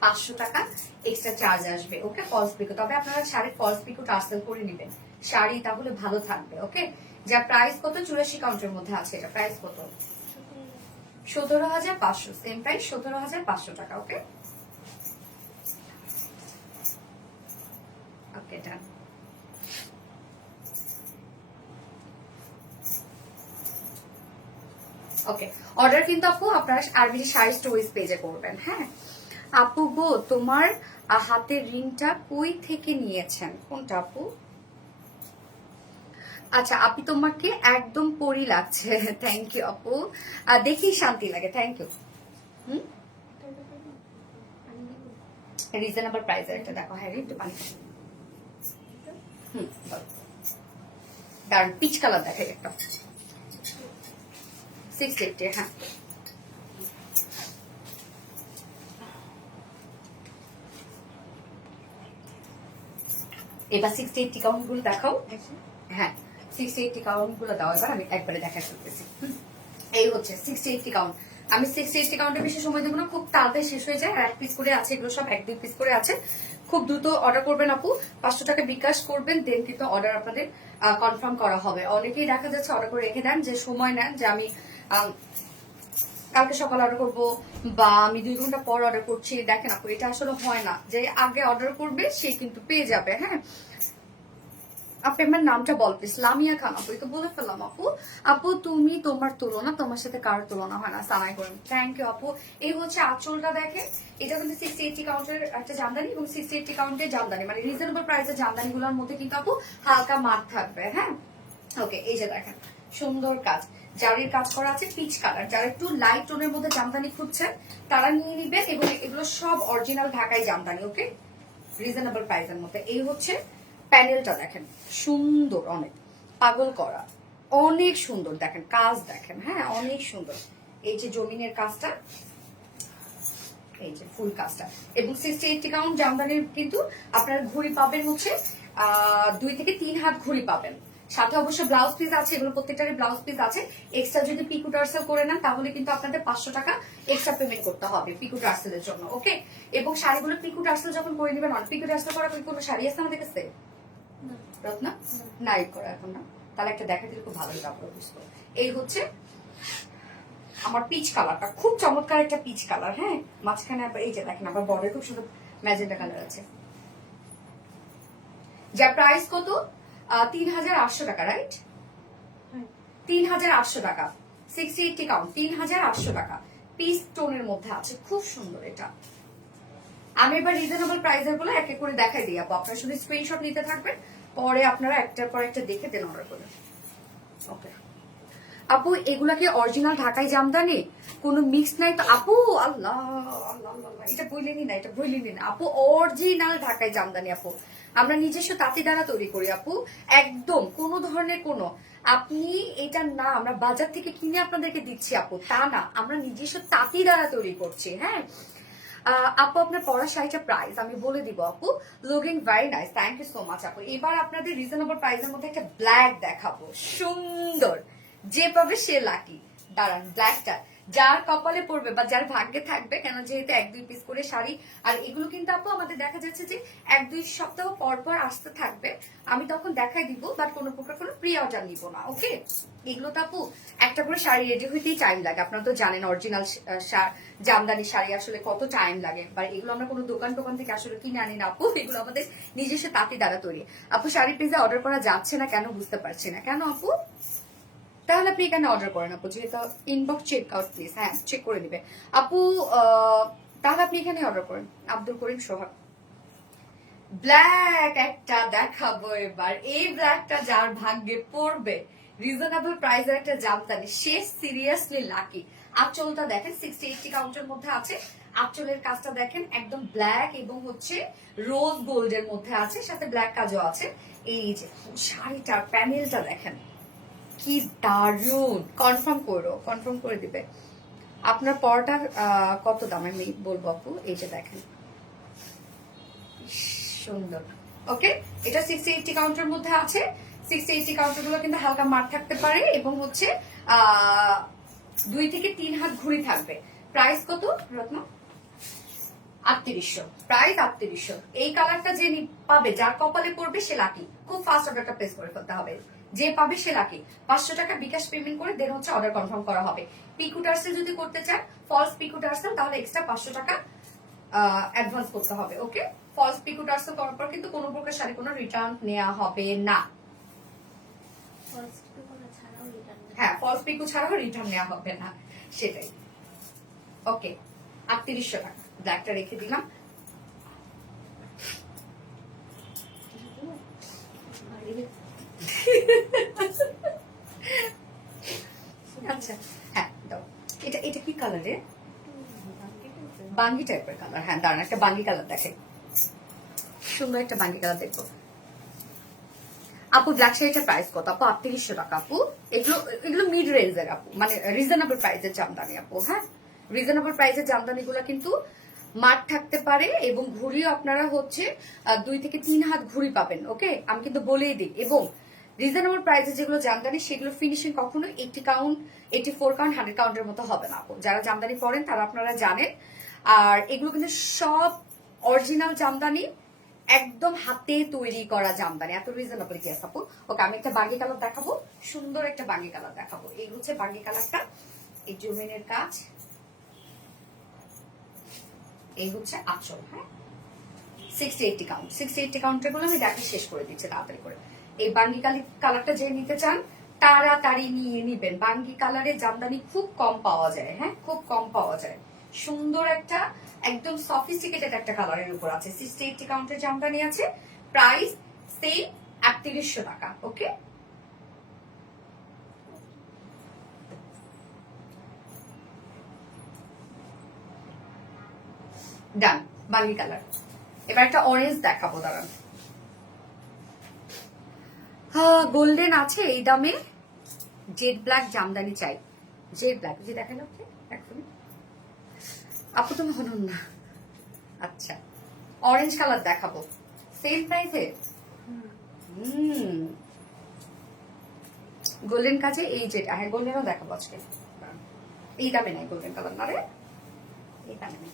500 টাকা এক্সট্রা চার্জ আসবে। ওকে ফলস পিকো, তবে আপনারা শাড়ি ফলস পিকো টার্সেল করে নেবেন, শাড়ি তাহলে ভালো থাকবে। ওকে যা প্রাইস কত 84 কাউন্টের মধ্যে আছে, এটা প্রাইস কত 17,500, সেম প্রাইস 17,500 টাকা। ওকে ওকে ডান। ওকে অর্ডার কিন্তু আপু আপনারা আরবিজি শাড়ি স্টোরিজ পেজে করবেন। হ্যাঁ আপু গো তোমার হাতের রিংটা কই থেকে নিয়েছেন? কোনটা আপু? আচ্ছা আপু তোমাকে একদম পরি লাগছে। থ্যাংক ইউ আপু, দেখি শান্তি লাগে। Thank you. রিজনেবল প্রাইসের একটা দেখো। হ্যাঁ একটু পানি দাঁড়ান পিচ কালার দেখে একটা 680। হ্যাঁ এবার 680 কাউন্ট গুলো দেখাও। হ্যাঁ 680 কাউন্ট গুলো দাও এবার, আমি একবারে দেখা করতেছি। এই হচ্ছে 680 কাউন্ট। আমি 680 কাউন্টের বেশি সময় দেবো না, খুব তাড়াতাড়ি শেষ হয়ে যায়। 1 পিস করে আছে, এগুলো সব 1-2 পিস করে আছে। খুব দ্রুত অর্ডার করবেন আপু, 500 টাকা বিকাশ করবেন, দেন কিন্তু অর্ডার আপনাদের কনফার্ম করা হবে। অনেকেই দেখা যাচ্ছে অর্ডার করে রেখে দেন, যে সময় নেন যে আমি কালকে সকাল অর্ডার করবো বা আমি 2 ঘন্টা পর অর্ডার করছি। দেখেন আপু এটা আসলে হয় না, যে আগে অর্ডার করবে সে কিন্তু পেয়ে যাবে। হ্যাঁ আপনি আমার নামটা বল প্লিজ। লামিয়া খান আপু, তো বলে ফেললাম আপু। আপু তুমি তোমার তুলনা, তোমার সাথে কারোর তুলনা হয় না, সানাই করেন। থ্যাংক ইউ আপু। এই হচ্ছে আঁচলটা দেখে, এটা কিন্তু 680 কাউন্টের একটা জামদানি এবং 680 কাউন্টের জামদানি, মানে রিজনেবল প্রাইসের জামদানি গুলোর মধ্যে কিন্তু আপু হালকা মাঠ থাকবে। হ্যাঁ ওকে এই যে দেখেন সুন্দর কাজ, জারির কাজ করা আছে পিচ কালার। যারা একটু লাইট টোনের মধ্যে জামদানি খুঁজছেন তারা নিয়ে নিবেন, এবং এগুলো সব অরিজিনাল ঢাকাই জামদানি। ওকে রিজনেবল প্রাইসের মধ্যে। এই হচ্ছে প্যানেলটা দেখেন সুন্দর, অনেক পাগল করা, অনেক সুন্দর দেখেন কাজ দেখেন। হ্যাঁ অনেক সুন্দর। এই যে জমিনের কাজটা, এই যে ফুল কাজটা, এবং 680 কাউন্ট জামদানির কিন্তু আপনারা ঘড়ি পাবেন হচ্ছে 2 থেকে 3 হাত ঘড়ি পাবেন। সাথে অবশ্য ব্লাউজ পিস আছে, এগুলো প্রত্যেকটারই ব্লাউজ পিস আছে। এক্সট্রা যদি পিকু টার্সেল করে নেন তাহলে কিন্তু আপনাদের 500 টাকা এক্সট্রা পেমেন্ট করতে হবে পিকু টার্সেলের জন্য। ওকে এবং শাড়িগুলো পিকু টার্সেল যখন করে নেবেন, অন পিকু টার্সেল করার কোনো শাড়ি আছে আমাদের কাছে রত্না নাই করা এখন না, তাহলে একটা দেখা দিলে খুব ভালোই লাগবে বুঝতো। এই হচ্ছে আমার পিচ কালারটা, খুব চমৎকার একটা পিচ কালার। হ্যাঁ মাঝখানে আবার এই যে দেখেন আবার বর্ডার খুব সুন্দর ম্যাজেন্টা কালার আছে। যার প্রাইস কত 3,800 টাকা, রাইট? 3,800 টাকা 680 কাউন্ট, 3,800 টাকা পিস টোনের মধ্যে আছে, খুব সুন্দর এটা। আমি এবার রিজনেবল প্রাইসের গুলো এক এক করে দেখাই দিই আপু, আপনারা শুধু স্ক্রিনশট নিতে থাকবেন, পরে আপনারা একটার পর একটা দেখে দেন অর্ডার করবেন। ওকে আপু এগুলাকে অরিজিনাল ঢাকাই জামদানি, কোনো মিক্স নাই তো আপু? আল্লাহ আল্লাহ আল্লাহ, এটা বইলেনি না, এটা বইলেনি না আপু, অরিজিনাল ঢাকাই জামদানি আপু। আমরা নিজস্ব তাঁতি দ্বারা তৈরি করি আপু, একদম কোনো ধরনের কোনো আপনি এটা না আমরা বাজার থেকে কিনে আপনাদেরকে দিচ্ছি আপু তা না, আমরা নিজস্ব তাঁতি দ্বারা তৈরি করছি। হ্যাঁ আপু আপনার পরা শাড়িটা প্রাইস আমি বলে দিব আপু, looking very nice, thank you so much আপু। এবার আপনাদের রিজনেবল প্রাইসের মধ্যে একটা ব্ল্যাক দেখাবো, সুন্দর, যে পাবে সে লাকি। দাঁড়ান, ব্ল্যাকটা যার কপালে পড়বে বা যার ভাগ্যে থাকবে, কেন যেহেতু 1-2 পিস করে শাড়ি, আর এগুলো কিন্তু আপু আমাদের দেখা যাচ্ছে যে 1-2 সপ্তাহ পর পর আসতে থাকবে, আমি তখন দেখাই দিব, বাট কোনো প্রকার কোনো প্রি অর্ডার নিব না, ওকে। এগুলো তো আপু একটা করে শাড়ি রেডি হইতেই টাইম লাগে, আপনারা তো জানেন অরিজিনাল জামদানি শাড়ি আসলে কত টাইম লাগে, বা এগুলো আমরা কোনো দোকান টোকান থেকে আসলে কিনে আনি না আপু, এগুলো আমাদের নিজস্ব তাঁতি দ্বারা তৈরি। আপু শাড়ি পিজা অর্ডার করা যাচ্ছে না কেন বুঝতে পারছি না, কেন আপু? তাহলে আপনি এখানে অর্ডার করেন আপু, যেহেতু ইনবক্স চেক আউট প্লিজ, হ্যাঁ চেক করে দিবে আপু। তাহলে আপনি এখানে অর্ডার করেন। আব্দুল করিম সোহাগ, ব্ল্যাক একটা দেখাবো এবার। এই ব্ল্যাকটা যার ভাগ্যে পড়বে, রিজনেবল প্রাইসের একটা জামদানি, সে সিরিয়াসলি লাকি। আঁচলটা দেখেন 60-80 কাউন্টের মধ্যে আছে, আঁচলের কাজটা দেখেন একদম ব্ল্যাক এবং হচ্ছে রোজ গোল্ডের মধ্যে আছে, সাথে ব্ল্যাক কাজও আছে। এই যে শাড়িটার প্যানেলটা দেখেন কি দারুন, কনফার্ম করো, কনফার্ম করে দিবে। আপনার পরটার কত দাম আমি বলবো আপু, এই যে দেখেন সুন্দর, ওকে। এটা 60-80 কাউন্টের মধ্যে আছে, 60-80 কাউন্টার গুলো কিন্তু হালকা মার থাকতে পারে এবং হচ্ছে 2 থেকে 3 হাত ঘুরি থাকবে। প্রাইস কত রত্ন? 3800, প্রাইস 3800। এই কালারটা যে পাবে, যার কপালে পড়বে সে লাকি। খুব ফাস্ট অর্ডারটা প্লেস করে ফেলতে হবে, যে পাবে সে লাকি। 500 টাকা বিকাশ পেমেন্ট করে দেন হচ্ছে অর্ডার কনফার্ম করা হবে। পিকু টার্সেল যদি করতে চান, ফলস পিকু টার্সেল, তাহলে এক্সট্রা 500 টাকা অ্যাডভান্স করতে হবে, ওকে। ফলস পিকু টার্সেল করার পর কিন্তু কোনো প্রকার শাড়ি কোনো রিটার্ন নেওয়া হবে না। হ্যাঁ, ফলস পিকু ছাড়াও রিটার্ন নেওয়া হবে না, সেটাই, ওকে। 3800 টাকা, ব্ল্যাকটা রেখে দিলাম। আচ্ছা, হ্যাঁ দাও। এটা এটা কি কালারে? বাঙ্গি টাইপের কালার, হ্যাঁ দাঁড়ান একটা বাঙ্গি কালার দেখে, সুন্দর একটা বাঙ্গি কালার দেখবো। আপু ব্ল্যাক শাড়িটার প্রাইস কত আপু? 3800 টাকা আপু। এগুলো এগুলো মিড রেঞ্জের আপু, মানে রিজনেবল প্রাইসের জামদানি আপু, হ্যাঁ রিজনেবল প্রাইসের জামদানি গুলা কিন্তু মাঠ থাকতে পারে এবং ঘুড়িও আপনারা হচ্ছে 2 থেকে 3 হাত ঘুড়ি পাবেন, ওকে। আমি কিন্তু বলেই দিই। এবং রিজনেবল প্রাইসে যেগুলো জামদানি, সেগুলো ফিনিশিং কখনো 80 কাউন্ট, 84 কাউন্ট, 100 কাউন্টের মতো হবে না আপু। যারা জামদানি পরেন তারা আপনারা জানেন। আর এগুলো কিন্তু সব অরিজিনাল জামদানি, একদম হাতে তৈরি করা জামদানি, এত রিজনেবল কি আপু। ওকে, আমি একটা বাঙ্গি কালার দেখাবো, সুন্দর একটা বাঙ্গি কালার দেখাবো। এই হচ্ছে বাঙ্গি কালারটা, এই জমিনের কাজ, এই হচ্ছে আঁচল, হ্যাঁ 60-80 কাউন্ট, 60-80 কাউন্টের গুলো আমি দেখে শেষ করে দিচ্ছি তাড়াতাড়ি করে। এই বাঙ্গি কালারটা যে নিতে চান তাড়াতাড়ি নিয়ে নিবেন। বাঙ্গি কালারের জামদানি খুব কম পাওয়া যায়, হ্যাঁ খুব কম পাওয়া যায়। সুন্দর একটা একদম সফিস্টিকেটেড একটা কালারের উপর আছে, 60-80 কাউন্টের জামদানি আছে। প্রাইস সেম 3800 টাকা, ওকে। ডান, বাঙ্গি কালার। এবার একটা অরেঞ্জ দেখাবো, দাঁড়ান। গোল্ডেন আছে এই দামে, জেড ব্ল্যাক জামদানি চাই, জেড ব্ল্যাক যে দেখালো এখন আপু তুমি হনুন না। আচ্ছা, অরেঞ্জ কালার দেখাবো, সেম প্রাইসে। গোল্ডেন কাজে এই যেটা, হ্যাঁ গোল্ডেনও দেখাবো আজকে। এই দামে নাই গোল্ডেন কালার, না রে এই দামে নেই।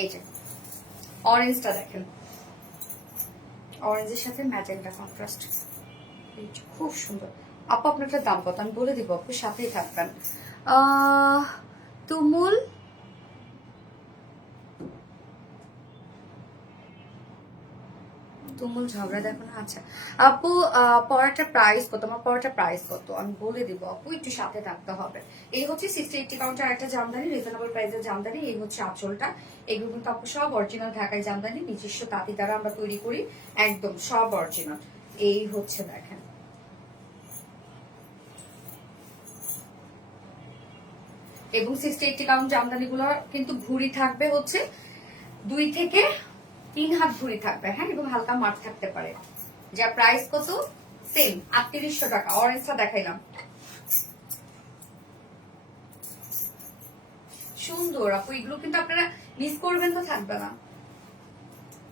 এই যে অরেঞ্জটা দেখেন, অরেঞ্জের সাথে ম্যাজেন্টা কন্ট্রাস্ট, খুব সুন্দর আপু। আপনার দাম কত আমি বলে দিব আপু, সাথেই থাকবেন। তুমুল তুমুল ঝগড়া দেখো না। আচ্ছা আপু, পড়াটা প্রাইস কত? আমার পড়াটা প্রাইস কত আমি বলে দিব আপু, একটু সাথে থাকতে হবে। এই হচ্ছে 60-80 কাউন্টার একটা জামদানি, রিজনেবল প্রাইসের জামদানি। এই হচ্ছে আঁচলটা, এগুলো কিন্তু আপু সব অরিজিনাল ঢাকায় জামদানি, নিজস্ব তাঁতি দ্বারা আমরা তৈরি করি, একদম সব অরিজিনাল। এই হচ্ছে দেখেন, এবং 60-80 কাউন্ট জামদানি গুলো কিন্তু ঘুড়ি থাকবে হচ্ছে 2 থেকে 3 হাত ঘুড়ি থাকবে, হ্যাঁ এবং হালকা মাঠ থাকতে পারে। যা প্রাইস কত? সেম 3800 টাকা। অরেঞ্জটা দেখাইলাম, সুন্দর আপু, এগুলো কিন্তু আপনারা মিস করবেন তো থাকবে না।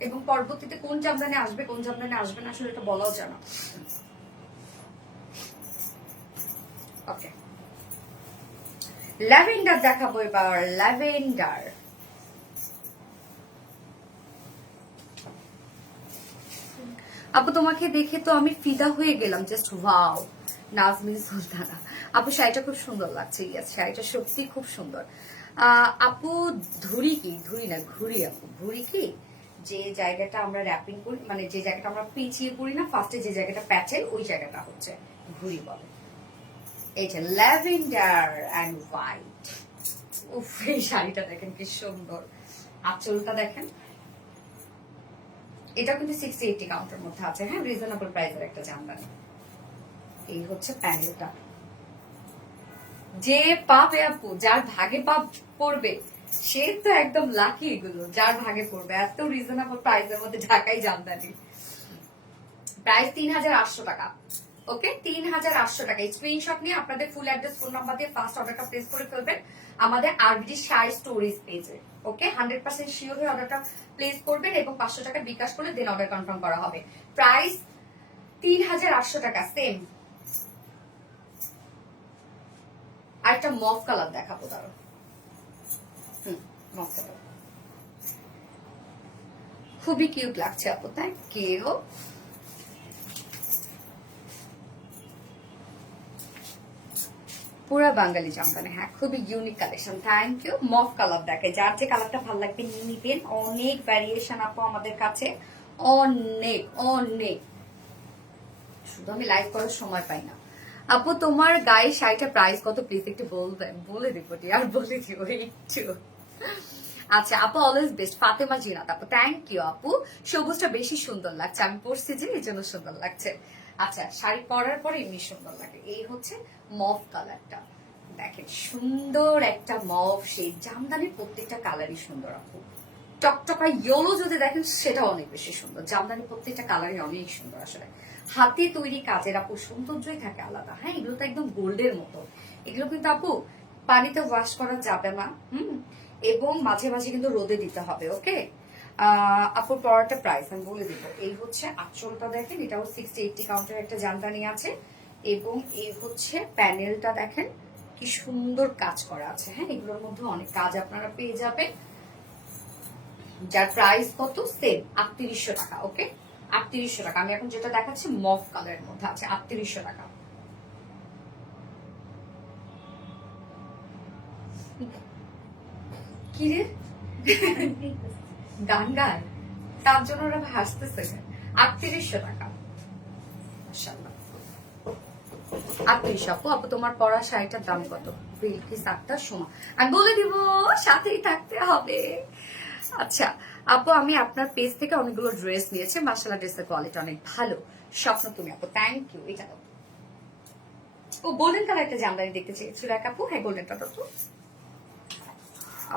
এবং পরবর্তীতে কোন জামদানি আসবে কোন জামদানি আসবে না আসলে এটা বলাও যায় না। ওকে, ল্যাভেন্ডার দেখাবো এবার। ল্যাভেন্ডার আপু তোমাকে দেখে তো আমি ফিদা হয়ে গেলাম, জাস্ট ওয়াও। নাজমিন সুলতানা আপু, শাড়িটা খুব সুন্দর লাগছে। ইয়েস, শাড়িটা সত্যি খুব সুন্দর। আপু ধুরি কি, ধুরি না ঘুরি আপু, ঘুরি কি যে জায়গাটা আমরা র্যাপিং করি, মানে যে জায়গাটা আমরা পেঁচিয়ে পড়ি না ফার্স্টে, যে জায়গাটা প্যাচের ওই জায়গাটা হচ্ছে ঘুরি বলে। এই যে ল্যাভেন্ডার অ্যান্ড হোয়াইট। উফ, এই শাড়িটা দেখেন কি সুন্দর, আঁচলটা দেখেন। এটা কিন্তু 60-80 কাউন্টের মধ্যে আছে, হ্যাঁ, রিজনেবল প্রাইসের একটা জামদানি। এই হচ্ছে প্যানেলটা। যে পাবে আপু, যার ভাগে পড়বে সে তো একদম লাকি, এগুলো যার ভাগে পড়বে। এত রিজনেবল প্রাইসের মধ্যে ঢাকাই জামদানি, প্রাইস 3800 টাকা। ওকে, 3800 টাকা। স্ক্রিনশট নিয়ে আপনাদের ফুল অ্যাড্রেস ফোন নাম্বার দিয়ে ফার্স্ট অর্ডারটা প্লেস করে ফেলবেন আমাদের আরবিডি শাড়ি স্টোরেজ পেজে। ওকে, 100% শিওর হয়ে অর্ডারটা প্লেস করবেন এবং 500 টাকা বিকাশ করলে দেন অর্ডার কনফার্ম করা হবে। প্রাইস 3800 টাকা সেম। আরেকটা মফ কালার দেখাবো, দাঁড়ো। মফ কালার খুবই কিউট লাগছে আপু, তাই কেউ পুরা বাঙালি জামদানি, হ্যাঁ, খুবই ইউনিক কালেকশন। Thank you. মফ কালার দেখে, যার যে কালারটা ভালো লাগবে নিয়ে নিবেন। অনেক ভ্যারিয়েশন আপু আমাদের কাছে, অনেক অনেক। শুধু আমি লাইভ করার সময় পাই না। আপু তোমার গায়ে শাড়িটা প্রাইস কত প্লিজ একটু বলবেন? বলে দিব আর বলে দিব একটু। আচ্ছা আপু, অলওয়েজ বেস্ট। ফাতেমা জিনাত আপু, থ্যাংক ইউ আপু। সবুজটা বেশি সুন্দর লাগছে, আমি পরছি যে এই জন্য সুন্দর লাগছে। আচ্ছা, শাড়ি পরার পরে এমনি সুন্দর লাগে। এই হচ্ছে মফ কালারটা, দেখেন সুন্দর একটা মফ শেড। জামদানির প্রত্যেকটা কালারই সুন্দর আপু। টকটকা ইয়েলো যদি দেখেন সেটা অনেক বেশি সুন্দর। জামদানির প্রত্যেকটা কালারই অনেক সুন্দর। আসলে হাতে তৈরি কাজের আপু সৌন্দর্যই থাকে আলাদা। হ্যাঁ, এগুলো তো একদম গোল্ডের মতো। এগুলো কিন্তু আপু পানিতে ওয়াশ করা যাবে না, এবং মাঝে মাঝে কিন্তু রোদে দিতে হবে। ওকে, আপুর পরাটা প্রাইস আমি বলে দিব। এই হচ্ছে আঁচলটা দেখেন, এটাও 60-80 কাউন্টের একটা জামদানি আছে। এবং এই হচ্ছে প্যানেলটা দেখেন কি সুন্দর কাজ করা আছে। হ্যাঁ, এগুলোর মধ্যে অনেক কাজ আপনারা পেয়ে যাবেন, যার প্রাইস কত সেম 3800 টাকা। ওকে, 3800 টাকা। আমি এখন যেটা দেখাচ্ছি মফ কালারের মধ্যে আছে 3800 টাকা। কি রে, গান গায় তার জন্য ওরা হাসতেছে। 3800 টাকা, মাশাআল্লাহ। 3800। আপু, আপু তোমার পরা শাড়িটার দাম কত? বিলকিস আক্তার সোমা, আমি বলে দিব, সাথেই থাকতে হবে। আচ্ছা আপু, আমি আপনার পেজ থেকে অনেকগুলো ড্রেস নিয়েছি, মাশাআল্লাহ ড্রেসের কোয়ালিটি অনেক ভালো। স্বপ্ন তুমি আপু, থ্যাংক ইউ। এটা দাও। ও গোল্ডেন কালার একটা জামদানি দেখতে চেয়েছিল এক আপু, হ্যাঁ গোল্ডেনটা তো।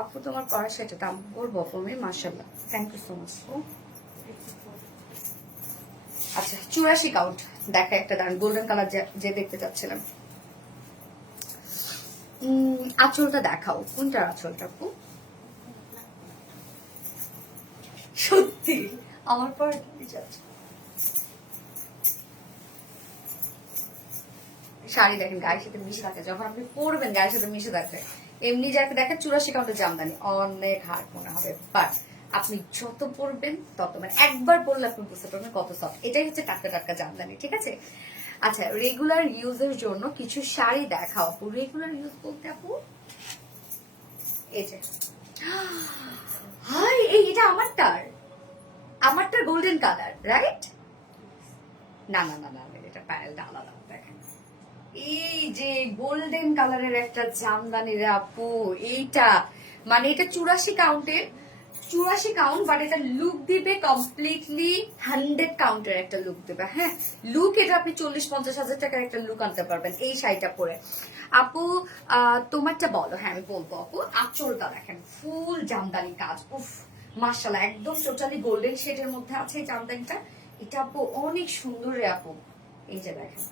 আপু তোমার পরা সেটা দাম বলবো তুমি, মাশাআল্লাহ, থ্যাংক ইউ সো মাচ। আচ্ছা, 84 কাউন্ট দেখা একটা দাম গোল্ডেন কালার যে দেখতে চাচ্ছিলাম। আঁচলটা দেখাও, কোনটা আঁচলটা আপু? সত্যি আমার পর শাড়ি দেখেন গায়ের সাথে মিশে থাকে, যখন আপনি পরবেন গায়ের সাথে মিশে থাকে। এমনি যাকে দেখেন 84 কাউন্টের জামদানি অনেক হার্ড মনে হবে, বাট আপনি যত পরবেন তত, মানে একবার পরলে আপনি বুঝতে পারবেন কত সফট। এটাই হচ্ছে টাটকা টাটকা জামদানি, ঠিক আছে। আচ্ছা, রেগুলার ইউজের জন্য কিছু শাড়ি দেখাও আপু। রেগুলার ইউজ বলতে আপু এই যে, হাই, এটা আমারটার গোল্ডেন কালার, রাইট? না না না না, এটা প্যানেলটা আলাদা দেখেন। এই যে গোল্ডেন কালারের একটা জামদানি রে আপু, এইটা মানে এটা 84 কাউন্টের, 84 কাউন্ট, বাট এটা লুক দিবে কমপ্লিটলি 100 কাউন্টের একটা লুক দেবে। হ্যাঁ, লুক এটা আপনি 40-50 হাজার টাকার একটা লুক আনতে পারবেন এই শাড়িটা পরে। আপু তোমারটা বলো। হ্যাঁ আমি বলবো আপু, আঁচলটা দেখেন ফুল জামদানি কাজ, উফ মাশাআল্লাহ, একদম টোটালি গোল্ডেন শেডের মধ্যে আছে এই জামদানিটা। এটা আপু অনেক সুন্দর রে আপু, এই যে দেখেন।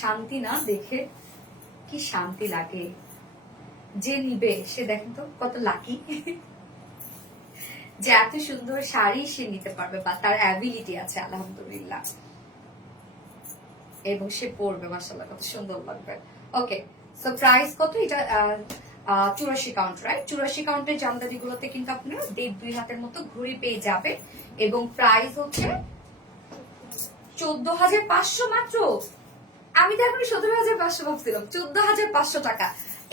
শান্তি না দেখে, কি শান্তি লাগে। যে নিবে সে দেখেন তো কত লাকি, যে এত সুন্দর শাড়ি সে নিতে পারবে বা তার অ্যাবিলিটি আছে আলহামদুলিল্লাহ, এবং সে পরবে মাশাআল্লাহ কত সুন্দর লাগবে। ওকে, সো প্রাইস কত এটা? 84 কাউন্ট, রাইট? 84 কাউন্টের জামদানি গুলোতে কিন্তু আপনারা 1.5-2 হাতের মতো ঘুড়ি পেয়ে যাবে, এবং প্রাইস হচ্ছে 14,500 মাত্র। আমি তো এখন 17,500 ভাবছিলাম, 14,500 টাকা।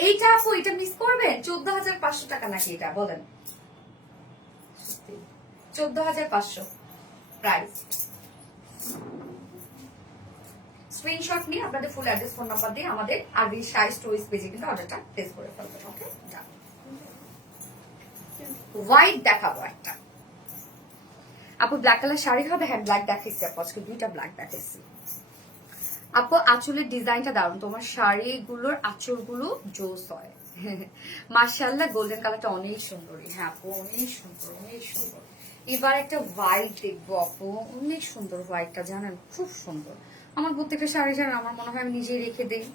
এইটা আপু, এটা মিস করবেন? 14,500 টাকা নাকি এটা বলেন? 14,500 প্রাইস। স্ক্রিনশট নিয়ে আপনাদের ফুল অ্যাড্রেস, ফোন নাম্বার দিয়ে আমাদের আরবি শাড়ি স্টোরিজ পেজে কিন্তু অর্ডারটা প্লেস করে ফেলবেন। ওকে, হোয়াইট দেখাবো একটা। আপু ব্ল্যাক কালার শাড়ি হবে? হ্যাঁ, ব্ল্যাক দেখাইছি আপু, আজকে 2টা ব্ল্যাক দেখাইছি। আপু আঁচলের ডিজাইনটা দারুণ, তোমার শাড়িগুলোর আঁচলগুলো জোস হয়। মাশাআল্লাহ, গোল্ডেন কালারটা অনেক সুন্দর। হ্যাঁ আপু, অনেক সুন্দর, অনেক সুন্দর। এবার একটা হোয়াইট দেখবো আপু, অনেক সুন্দর হোয়াইটটা, জানেন খুব সুন্দর। আমার প্রত্যেকটা শাড়ি জানেন আমার মনে হয় আমি নিজেই রেখে দিই।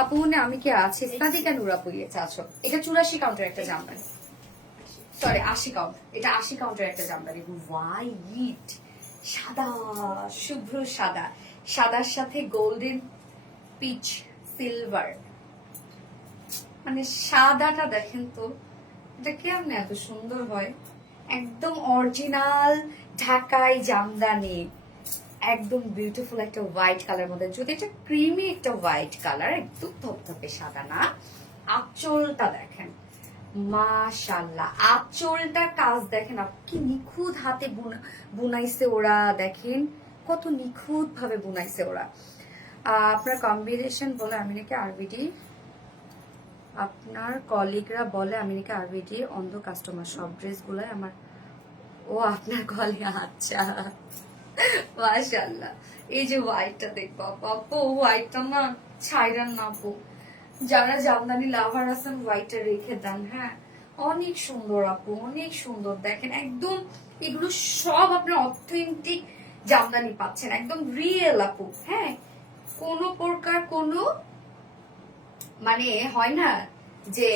আপু মনে আমি কি আছে সাদিকা নুরা পরিয়েছে আছো। এটা 84 কাউন্টের একটা জামদানি, সরি 80 কাউন্ট, এটা 80 কাউন্টের একটা জামদানি। হোয়াইট, সাদা, শুভ্র সাদা, সাদার সাথে গোল্ডেন পিচ সিলভার, মানে সাদাটা দেখেন তো, এটা কেমন এত সুন্দর হয়। একদম অরিজিনাল ঢাকাই জামদানি, একদম বিউটিফুল একটা হোয়াইট কালার মধ্যে, যদি এটা ক্রিমি একটা হোয়াইট কালার, একদম ধপধপে সাদা না। আঁচলটা দেখেন মাশাআল্লাহ, আঁচলটার কাজ দেখেন আপনি, কি নিখুঁত হাতে বুনাইছে ওরা, দেখেন কত নিখুঁত ভাবে বুনাইছে ওরা। আপনার কম্বিনেশন বলে আমি নাকি আরবিডি, আপনার কলিগরা বলে আমি নাকি আরবিডি অন্ধ কাস্টমার, সব ড্রেস গুলাই আমার। ও আপনার কলিগ, আচ্ছা মাশাআল্লাহ। এই যে হোয়াইটটা দেখবো আপু, হোয়াইটটা না ছাইরান না আপু, যারা জামদানি লাভার আছেন হোয়াইটটা রেখে দেন। হ্যাঁ অনেক সুন্দর আপু, অনেক সুন্দর, দেখেন একদম এগুলো সব আপনার অথেন্টিক জামদানি পাচ্ছেন, একদম রিয়েল আপু। হ্যাঁ, কোনো প্রকার কোনো মানে হয় না যে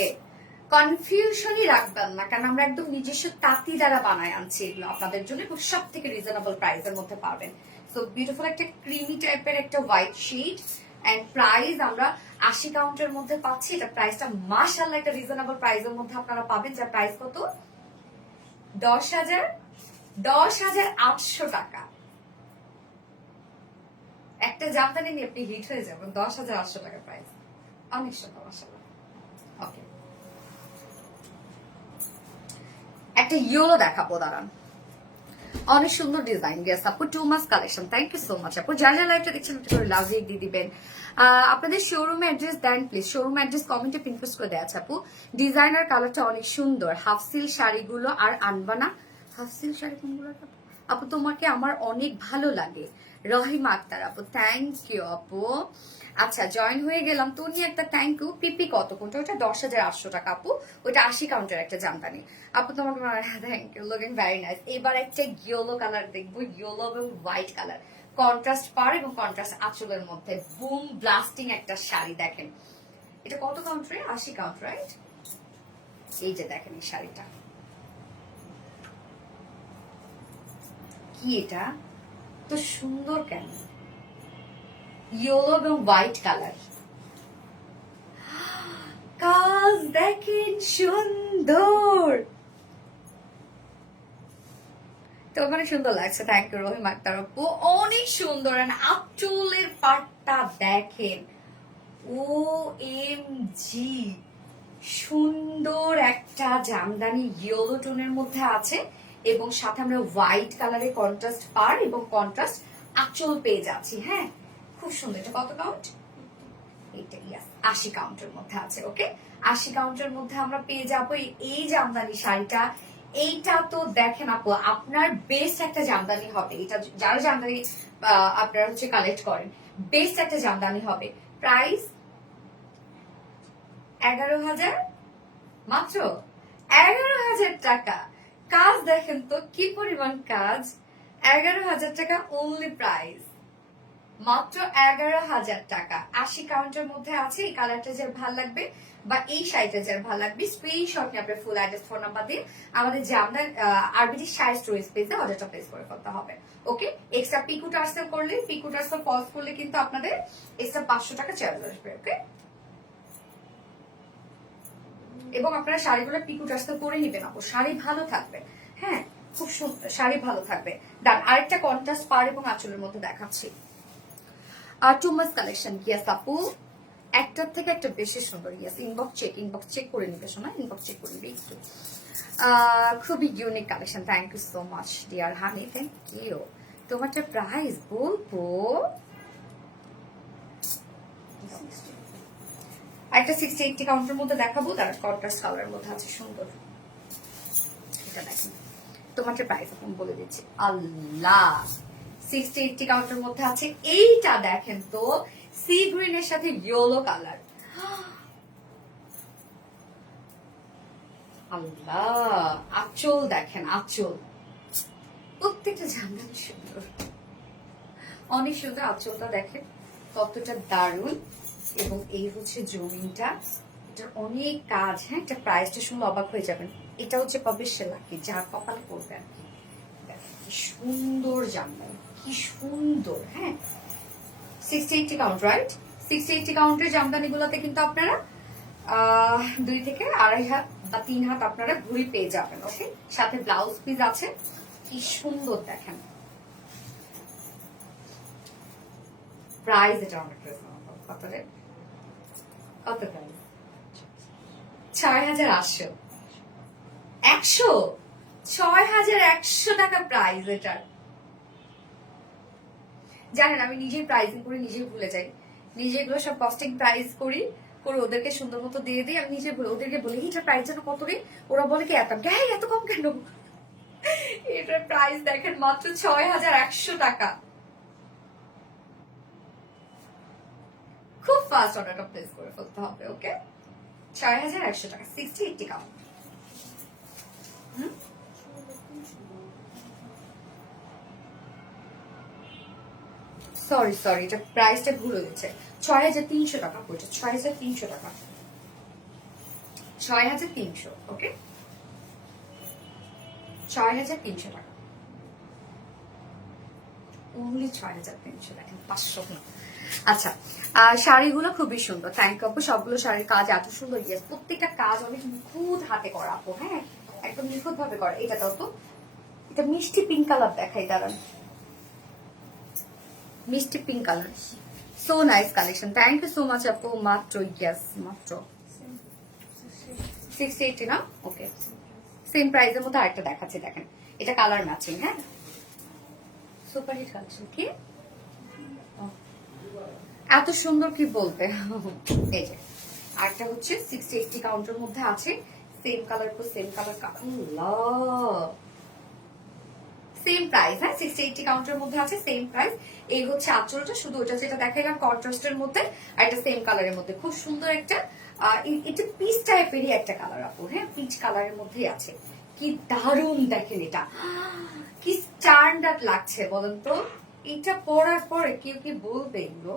কনফিউশনই রাখবেন না, কারণ আমরা একদম নিজস্ব তাঁতি দ্বারা বানায় আনছি এগুলো আপনাদের জন্য, এবং সব থেকে রিজনেবল প্রাইসের মধ্যে পাবেন। সো বিউটিফুল একটা ক্রিমি টাইপের একটা হোয়াইট শেড, এন্ড প্রাইস আমরা 80 কাউন্টের মধ্যে পাচ্ছি। এটা প্রাইসটা মাশাআল্লাহ একটা রিজনেবল প্রাইসের মধ্যে আপনারা পাবেন, যার প্রাইস কত? 10,800 টাকা। একটা জামদানি নিয়ে আপনি হিট হয়ে যাবেন। 10,800 টাকা প্রাইস, অনেক সুন্দর মাশাআল্লাহ। ওকে, একটা ইয়েলো দেখাবো, দাঁড়ান। অনেক সুন্দর ডিজাইন গেস আপু, 2 মাস collection. Thank you so much আপু। যারা যারা লাইভটা দেখছেন একটু করে লাভ দিয়ে দিবেন। আপনাদের শোরুম অ্যাড্রেস দেন প্লিজ, শোরুম অ্যাড্রেস কমেন্টে পিনপোস্ট করে দেওয়া আছে আপু। ডিজাইনার কালারটা অনেক সুন্দর, হাফ সিল শাড়িগুলো আর আনবা না? হাফ সিল শাড়ি কোনগুলো আপু? তোমাকে আমার অনেক ভালো লাগে, রহিমা আক্তার আপু, থ্যাংক ইউ আপু। আচ্ছা জয়েন হয়ে গেলাম তো নিয়ে একটা থ্যাংক ইউ। পিপি কত কোনটা? ওটা 10,800 টাকা আপু, ওইটা 80 কাউন্টার একটা জামদানি আপু, তোমাকে thank you, looking very nice. এবার একটা ইয়েলো কালার দেখবো, ইয়েলো এবং হোয়াইট কালার, কন্ট্রাস্ট পার এবং কন্ট্রাস্ট আঁচলের মধ্যে বুম ব্লাস্টিং একটা শাড়ি। দেখেন এটা কত কাউন্টারে? 80 কাউন্ট, রাইট? এই যে দেখেন এই শাড়িটা, কি এটা তো সুন্দর, কেন ইয়েলো এবং হোয়াইট কালার, কাজ দেখেন সুন্দর, তো অনেক সুন্দর লাগছে। থ্যাংক ইউ রহিম আক্তার আপু, অনেক সুন্দর। আঁচলের পাটটা দেখেন, ও এম জি, সুন্দর একটা জামদানি ইয়েলো টোনের মধ্যে আছে, এবং সাথে আমরা হোয়াইট কালারের কন্ট্রাস্ট পার এবং কন্ট্রাস্ট আঁচল পেয়ে যাচ্ছি। হ্যাঁ খুব সুন্দর। এটা কত কাউন্ট? এইটা 80 কাউন্টের মধ্যে আছে। ওকে, 80 কাউন্টের মধ্যে আমরা পেয়ে যাবো এই জামদানি শাড়িটা। এইটা তো দেখেন আপু, আপনার বেস্ট একটা জামদানি হবে এটা, যারা জামদানি আপনারা হচ্ছে কালেক্ট করেন, বেস্ট একটা জামদানি হবে। প্রাইস 11,000 মাত্র, 11,000 টাকা। কাজ দেখেন তো কি পরিমাণ কাজ, 11,000 টাকা অনলি প্রাইস। মাত্র 11,000 টাকা। 80 কাউন্টের মধ্যে আছে। এই কালারটা যার ভালো লাগবে বা এই শাড়িটা যার ভালো লাগবে স্ক্রিনশট নিয়ে আপনার ফুল অ্যাড্রেস ফোন নাম্বার দিয়ে আমাদের জামদার আরবিটি শাড়ি স্টোরেজ পেজে অর্ডারটা প্লেস করে ফেলতে হবে। ওকে, এক্সট্রা পিকু টার্সেল করলে, পিকু টার্সেল ফলস করলে কিন্তু আপনাদের এক্সট্রা 500 টাকা চার্জ আসবে। ওকে, এবং আপনারা শাড়িগুলো পিকু টার্সেল করে নিবেন আপু, শাড়ি ভালো থাকবে। হ্যাঁ, খুব সুন্দর শাড়ি ভালো থাকবে। ডান, আরেকটা কন্ট্রাস্ট পাড় এবং আঁচলের মধ্যে দেখাচ্ছি। আর টু মাস কালেকশন, ইয়াস আপু, একটার থেকে একটা বেশি সুন্দর। ইয়াস, ইনবক্স চেক করে নিবে, শোনা ইনবক্স চেক করে নিবে একটু। খুবই unique collection. Thank you so much dear honey, thank you. তোমারটা প্রাইস বলবো, একটা 60-80 কাউন্টের মধ্যে দেখাবো, তার কন্ট্রাস্ট কালারের মধ্যে আছে সুন্দর। এটা দেখেন, তোমারটা প্রাইস এখন বলে দিচ্ছি। আল্লাহ, 60-80 কাউন্টের মধ্যে আছে। এইটা দেখেন তো, সি গ্রিনের সাথে ইয়েলো কালার। আল্লাহ, আঁচল দেখেন, আঁচল প্রত্যেকটা জামদানি সুন্দর, অনেক সুন্দর। আঁচলটা দেখেন কতটা দারুণ। এবং এই হচ্ছে জমিনটা, এটার অনেক কাজ। হ্যাঁ, এটা প্রাইসটা শুনলে অবাক হয়ে যাবেন। এটা হচ্ছে পাবলিশের লাকি, যা কপালে করবে আর কি। কি সুন্দর জামদানি, কি সুন্দর। হ্যাঁ, 60-80 কাউন্ট, রাইট? 60-80 কাউন্টের জামদানি গুলোতে কিন্তু আপনারা 2 থেকে 2.5 হাত বা 3 হাত আপনারা ঘুরি পেয়ে যাবেন। ওকে, সাথে ব্লাউজ পিস আছে। কি সুন্দর দেখেন। প্রাইস এটা অনেক কত রে, কত প্রাইস? 6,800। 6,100 টাকা প্রাইস এটার। জানেন, আমি নিজেই প্রাইসিং করে নিজেই ভুলে যাই। নিজেগুলো সব কস্টিং প্রাইস করি, করে ওদেরকে সুন্দর মতো দিয়ে দিই। আমি নিজে ওদেরকে বলি এটার প্রাইস যেন কত রে, ওরা বলে কি এত, হ্যাঁ এত কম কেন? এটার প্রাইস দেখেন মাত্র 6,100 টাকা। খুব ফাস্ট অর্ডারটা প্লেস করে ফেলতে হবে। ওকে, 6,100 টাকা, 60-80 কাউন্ট। সরি, এটা প্রাইসটা ভুল হয়েছে। 6,300 টাকা পড়ছে, 6,300 টাকা, 6,300। ওকে, 6,300 টাকা, অনলি 6,300 টাকা, 500 না। আচ্ছা, শাড়িগুলো খুবই সুন্দর। থ্যাংক ইউ আপু, সবগুলো শাড়ির কাজ এত সুন্দর। ইয়েস, প্রত্যেকটা কাজ অনেক নিখুঁত হাতে করা আপু। হ্যাঁ, একদম নিখুঁত ভাবে করা। এটা দাও তো, এটা মিষ্টি পিঙ্ক কালার দেখাই, দাঁড়ান। মিষ্টি pink colour, so nice collection. Thank you so much আপু। মাত্র, ইয়েস মাত্র 60-80 না? ওকে, সেম প্রাইসের মধ্যে আরেকটা দেখাচ্ছি, দেখেন। এটা কালার ম্যাচিং। হ্যাঁ, সুপার হিট কালেকশন। কি এত সুন্দর, কি বলতে। এই যে আরেকটা হচ্ছে 60-80 কাউন্টের মধ্যে আছে, সেম কালার পর সেম কালার। Same price. হ্যাঁ, 60-80 কাউন্টের মধ্যে আছে, সেম প্রাইস। এই হচ্ছে আঁচলটা, শুধু ওটা যেটা দেখাইলাম কন্ট্রাস্টের মধ্যে, আর একটা সেম কালারের মধ্যে খুব সুন্দর একটা এটা পিচ টাইপেরই একটা কালার আপু। হ্যাঁ, পিচ কালারের মধ্যেই আছে। কি দারুণ দেখেন, এটা কি স্ট্যান্ডার্ড লাগছে বলেন তো। এটা পরার পরে কেউ কি বলবে এগুলো?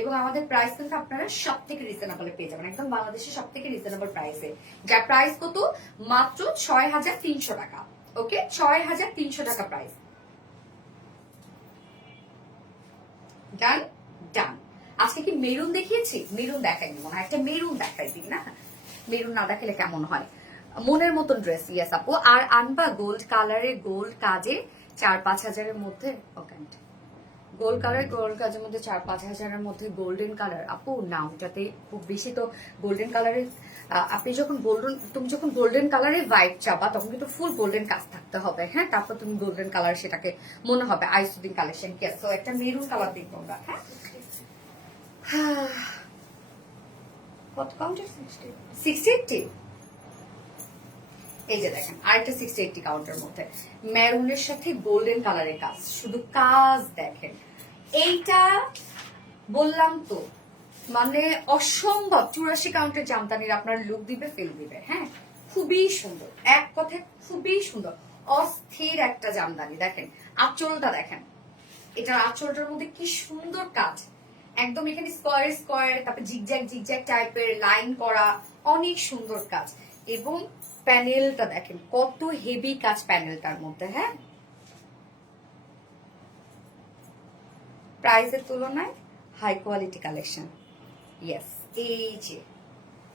এবং আমাদের প্রাইস কিন্তু আপনারা সব থেকে রিজনেবল পেয়ে যাবেন, একদম বাংলাদেশের সব থেকে রিজনেবল প্রাইসে। যার প্রাইস কত? মাত্র 6,300 টাকা। ওকে, 6,300 টাকা প্রাইস। ডান ডান। আজকে কি মেরুন দেখিয়েছি? মেরুন দেখাইনি মনে হয়, একটা মেরুন দেখাই দিই না? মেরুন না দেখালে কেমন হয়? মনের মতন ড্রেস। ইয়েস আপু, আর আনবা গোল্ড কালারের, গোল্ড কাজে 4-5 হাজারের মধ্যে। ওকে, গোল্ড কাজের মধ্যে 4-5 হাজারের মধ্যে গোল্ডেন কালার আপু না, ওটাতে খুব বেশি তো গোল্ডেন কালারের। আপনি যখন তুমি যখন গোল্ডেন কালারের ভাইব চাবা, তখন কিন্তু ফুল গোল্ডেন কাজ থাকতে হবে। হ্যাঁ, তারপর তুমি গোল্ডেন কালার সেটাকে মনে হবে আইসুদ্দিন কালেকশন। কি আছে, একটা মেরুন কালার দেখবো আমরা। হ্যাঁ, কত কাউন্টার? 60-80। এই যে দেখেন, আরেকটা 60-80 কাউন্টের মধ্যে মেরুনের সাথে গোল্ডেন কালারের কাজ, শুধু কাজ দেখেন। এইটা বললাম তো, মানে অসম্ভব। 84 কাউন্টের জামদানির আপনার লুক দিবে, ফিল দিবে। হ্যাঁ, খুবই সুন্দর, এক কথায় খুবই সুন্দর, অস্থির একটা জামদানি। দেখেন আঁচলটা দেখেন, এটার আঁচলটার মধ্যে কি সুন্দর কাজ, একদম এখানে স্কোয়ার স্কোয়ার, তারপর জিগজ্যাগ জিগজ্যাগ টাইপের লাইন করা, অনেক সুন্দর কাজ। এবং প্যানেলটা দেখেন কত হেভি কাজ প্যানেলটার মধ্যে। হ্যাঁ, প্রাইসের তুলনায় হাই কোয়ালিটি কালেকশন। ইয়েস, এই যে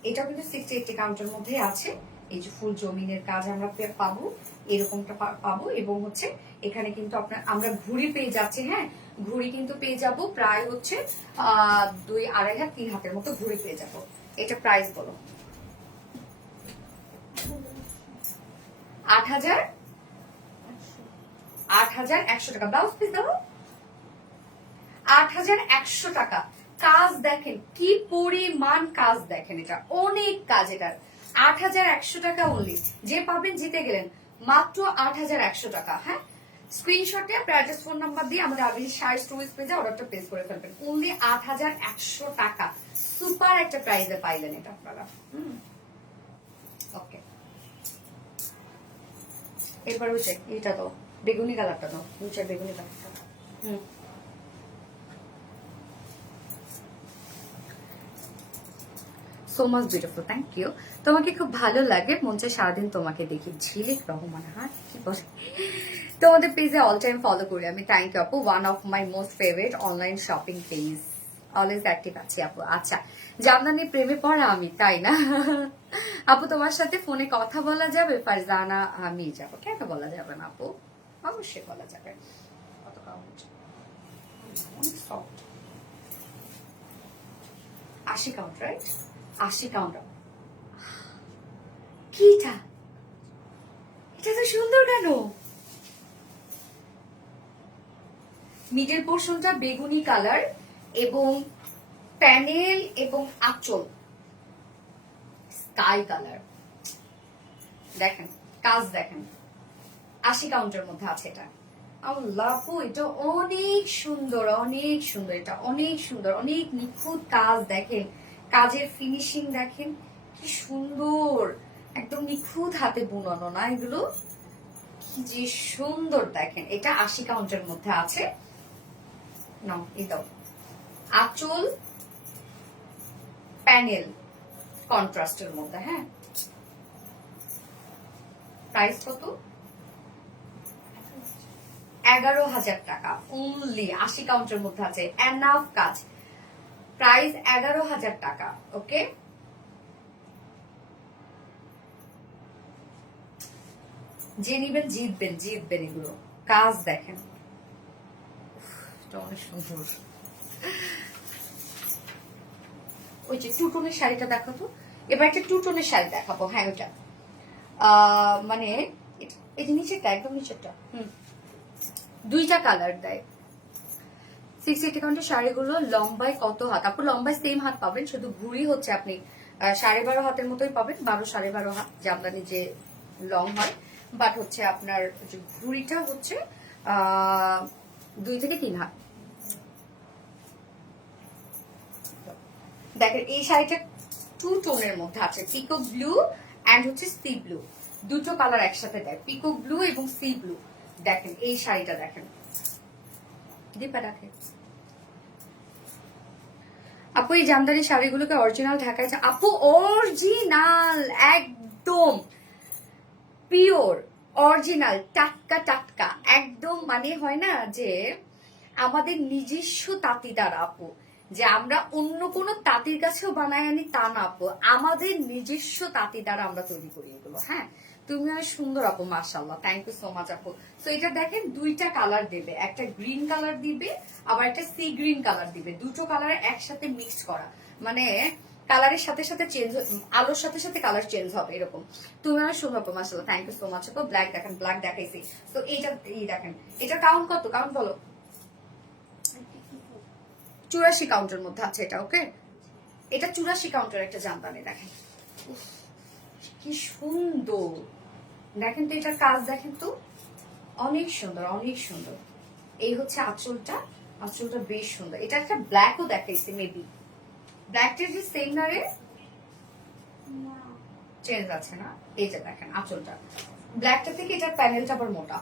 এটা কিন্তু 60-80 কাউন্টের মধ্যে আছে। এই যে ফুল জমিনের কাজ আমরা পাবো, এরকমটা পাবো। এবং হচ্ছে এখানে কিন্তু আমরা ঘুড়ি পেয়ে যাচ্ছি। হ্যাঁ, ঘুড়ি কিন্তু পেয়ে যাব প্রায় হচ্ছে 2-2.5 হাত 3 হাতের মতো ঘুড়ি পেয়ে যাব। এটা প্রাইস বলো। 8,100 টাকা। ব্লাউজ পিস দাও। 8,100 টাকা। কাজ দেখেন কি পরিমাণ কাজ, দেখেন এটা অনেক কাজ। এটার 8,100 টাকা অনলি। যে পাবেন জিতে গেলেন মাত্র 8,100 টাকা। হ্যাঁ, স্ক্রিনশটে আপনার অ্যাড্রেস ফোন নাম্বার দিয়ে আমাদের আবির শাড়ি স্টোরেজ পেজে অর্ডারটা প্লেস করে ফেলবেন। অনলি 8,100 টাকা। সুপার একটা প্রাইসে পাইলেন এটা আপনারা। ওকে, এরপর হচ্ছে এটা তো বেগুনি কালারটা দাও, নিচে বেগুনি কালারটা। So much beautiful, thank you. তোমাকে খুব ভালো লাগে, মন চায় সারাদিন তোমাকে দেখি। ঝিলিক রহমান, হ্যাঁ কি বলে। তোমাদের পেজে অল টাইম ফলো করি আমি। থ্যাংক ইউ আপু, one of my most favourite online shopping page, always active আছি আপু। আচ্ছা, জামদানি প্রেমে পড়া আমি, তাই না আপু? তোমার সাথে ফোনে কথা বলা যাবে? ফারজানা আমি যাবো, কেন বলা যাবে না আপু, অবশ্যই বলা যাবে। কত কাউন্ট? অনেক সফট। 80 count, right? 80 কাউন্ট। কি এটা? এটা তো সুন্দর কেন? মিডল পোর্শনটা বেগুনি কালার এবং প্যানেল এবং আঁচল স্কাই কালার। দেখেন কাজ, দেখেন 80 কাউন্টের মধ্যে আছে এটা। আল্লাহু, এটা অনেক সুন্দর, অনেক সুন্দর, এটা অনেক সুন্দর, অনেক নিখুঁত কাজ। দেখেন কাজের ফিনিশিং, দেখেন কি সুন্দর, একদম নিখুঁত হাতে বুনানো না এগুলো, কি যে সুন্দর। দেখেন এটা 80 কাউন্টের মধ্যে আছে। নাও এই দাও, আঁচল প্যানেল কন্ট্রাস্টের মধ্যে। হ্যাঁ, প্রাইস কত? 11,000 টাকা অনলি। 80 কাউন্টের মধ্যে আছে, এনাফ কাজ। প্রাইস 11,000 টাকা। ওকে, যে নিবেন জিতবেন, জিতবেন। এগুলো কাজ দেখেন, অনেক সুন্দর। ওই যে টু টোনের শাড়িটা দেখো তো। এবার একটা টু টোনের শাড়ি দেখাবো। হ্যাঁ, ওইটা মানে এই যে নিচেরটা, একদম নিচেরটা। দুইটা কালার দেয়। 60-80 কাউন্টের শাড়িগুলো লম্বায় কত হাত? আপু লম্বায় সেম হাত পাবেন, শুধু ঘুড়ি হচ্ছে আপনি 12.5 হাতের মতোই পাবেন। 12-12.5 হাত জামদানি যে লং হয়, বাট হচ্ছে আপনার ঘুড়িটা হচ্ছে 2 থেকে 3 হাত। দেখেন এই শাড়িটা টু টোনের মধ্যে আছে, পিকক ব্লু এন্ড হচ্ছে সি ব্লু, দুটো কালার একসাথে দেয়, পিকক ব্লু এবং সি ব্লু। দেখেন এই শাড়িটা দেখেন, দীপা রাখে। আপু এই জামদানি শাড়িগুলোকে অরিজিনাল ঢাকায়? আপু অরিজিনাল, একদম পিওর অরিজিনাল, টাটকা টাটকা একদম। মানে হয় না যে আমাদের নিজস্ব তাঁতি দ্বারা আপু, যে আমরা অন্য কোনো তাঁতির কাছেও বানাই আনি তা না আপু, আমাদের নিজস্ব তাঁতি দ্বারা আমরা তৈরি করি এগুলো। হ্যাঁ, তুমি অনেক সুন্দর আপু, মাশাআল্লাহ, থ্যাংক ইউ সো মাচ আপু। সো এটা দেখেন দুইটা কালার দেবে, একটা গ্রিন কালার দিবে, আবার একটা সি গ্রিন কালার দিবে, দুটো কালার একসাথে মিক্স করা। মানে কালারের সাথে সাথে চেঞ্জ, আলোর সাথে সাথে কালার চেঞ্জ হবে এরকম। তুমি অনেক সুন্দর আপু, মাশাআল্লাহ, থ্যাংক ইউ সো মাচ আপু। ব্ল্যাক দেখেন, ব্ল্যাক দেখাইছি। তো এইটা এই দেখেন, এটা কাউন্ট কত? কাউন্ট বলো। 84 কাউন্টের মধ্যে আছে এটা। ওকে, এটা 84 কাউন্টের একটা জামদানি। দেখেন কি সুন্দর, দেখেন তো এটার কাজ, দেখেন তো অনেক সুন্দর, অনেক সুন্দর। এই হচ্ছে আঁচলটা, আঁচলটা বেশ সুন্দর। এটা একটা ব্ল্যাকও দেখাইছে, মেবি ব্ল্যাকটা যে সেম না রে, চেঞ্জ আছে না? এই যে দেখেন আঁচলটা ব্ল্যাকটা থেকে এটার প্যানেলটা আবার মোটা।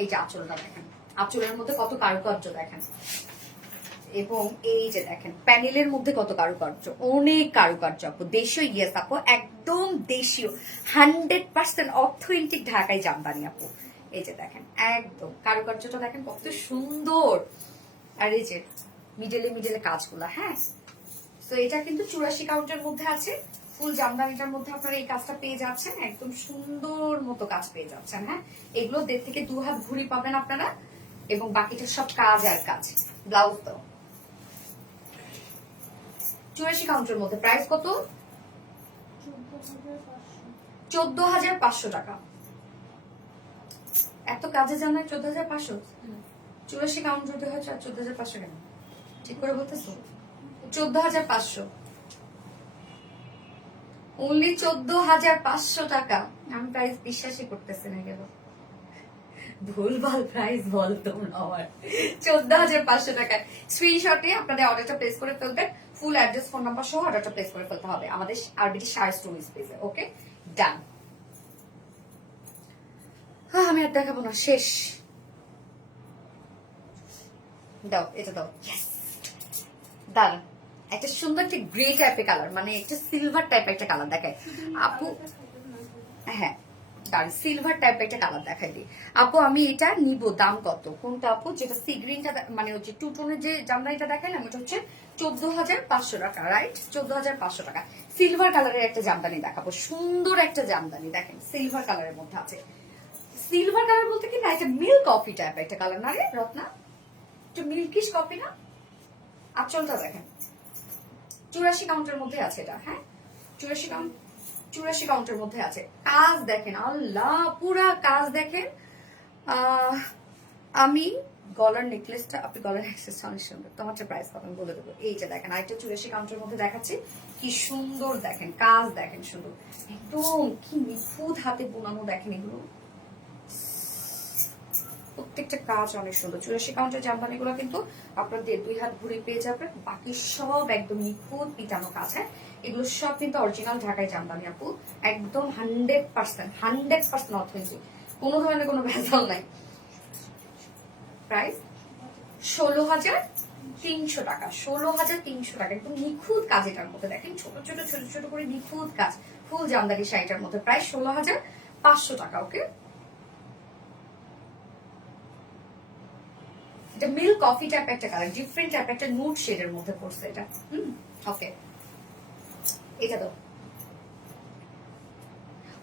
এই যে আঁচলটা দেখেন, আঁচলের মধ্যে কত কারুকার্য দেখেন, এবং এই যে দেখেন প্যানেলের মধ্যে কত কারুকার্য, অনেক কারুকার্য আপু, দেশীয়। ইয়েস আপু, একদম দেশীয়, 100% অথেন্টিক ঢাকাই জামদানি আপু। এই যে দেখেন একদম কারুকার্যটা দেখেন কত সুন্দর, আর এই যে মিডলে মিডলে কাজগুলা। হ্যাঁ, তো এটা কিন্তু 84 কাউন্টের মধ্যে আছে। ফুল জামদানিটার মধ্যে আপনারা এই কাজটা পেয়ে যাচ্ছেন, একদম সুন্দর মতো কাজ পেয়ে যাচ্ছেন। হ্যাঁ, এগুলো 1.5 থেকে 2 হাত ঘুরি পাবেন আপনারা, এবং বাকিটা সব কাজ আর কাজ। ব্লাউজ তো 84 কাউন্টের মধ্যে, প্রাইস কত? 14,500 টাকা। এত কাজে জানায় 14,500, 84 কাউন্ট যদি হয় 14,500 কেন? ঠিক করে বলতেছো? 14,500, অনলি 14,500 টাকা। আমি প্রাইস বিশ্বাসই করতেছি না, গেল ভুলভাল প্রাইস বলতো আমার। 14,500 টাকায় স্ক্রিনশটে আপনাদের অর্ডারটা প্লেস করে ফেলবেন, ফুল অ্যাড্রেস ফোন নাম্বার সহ অর্ডারটা প্লেস করে ফেলতে হবে আমাদের আরবিটি শাড়ি স্টোরি স্পেসে। ওকে, ডান। হ্যাঁ, আমি আর দেখাবো না, শেষ। দাও, এটা দাও। দাঁড়ান, একটা সুন্দর একটা গ্রে টাইপের কালার, মানে একটা সিলভার টাইপের একটা কালার দেখায় আপু। হ্যাঁ, দাঁড়ান, সিলভার টাইপের একটা কালার দেখাই দিই আপু। আমি এটা নিব, দাম কত? কোনটা আপু? যেটা সি গ্রিনটা, মানে হচ্ছে টু টোনের যে জামদানিটা দেখাইলাম, এটা হচ্ছে 14,500 টাকা, রাইট? 14,500 টাকা। সিলভার কালারের একটা জামদানি দেখাবো, সুন্দর একটা জামদানি দেখেন, সিলভার কালারের মধ্যে আছে। সিলভার কালার বলতে কি না, এটা মিল্ক কফি টাইপের একটা কালার না রে রত্না? একটু মিল্কিশ কফি না? আঁচলটা দেখেন, 84 কাউন্টের মধ্যে আছে এটা। হ্যাঁ, 84 কাউন্টের মধ্যে আছে। কাজ দেখেন, আল্লাহ, পুরা কাজ দেখেন। আমি গলার নেকলেসটা, আপনি গলার অ্যাক্সেসটা অনেক সুন্দর, তোমার প্রাইস কত আমি বলে দেবো। এইটা দেখেন, আরেকটা 84 কাউন্টের মধ্যে দেখাচ্ছি, কি সুন্দর দেখেন, কাজ দেখেন সুন্দর, একদম কি নিখুঁত হাতে বোনানো দেখেন এগুলো, প্রত্যেকটা কাজ অনেক সুন্দর। 84 কাউন্টের জামদানি গুলো কিন্তু আপনাদের 2 হাত ঘুরে পেয়ে যাবেন, বাকি সব একদম নিখুঁত পিটানো কাজ। হ্যাঁ, এগুলো সব কিন্তু অরিজিনাল ঢাকাই জামদানি আপু, একদম 100% অথেন্টিক, কোনো ধরনের কোনো ভেজাল নাই। প্রাইস 16,300 টাকা, 16,300 টাকা, একদম নিখুঁত কাজ। এটার মধ্যে দেখেন ছোট ছোট ছোট ছোট করে নিখুঁত কাজ, ফুল জামদানি শাড়িটার মধ্যে প্রাইস 16,500 টাকা। ওকে, এটা মিল্ক কফি টাইপ একটা কালার, ডিফারেন্ট টাইপ একটা নুড শেডের মধ্যে পড়ছে এটা। ওকে, এটা দাও।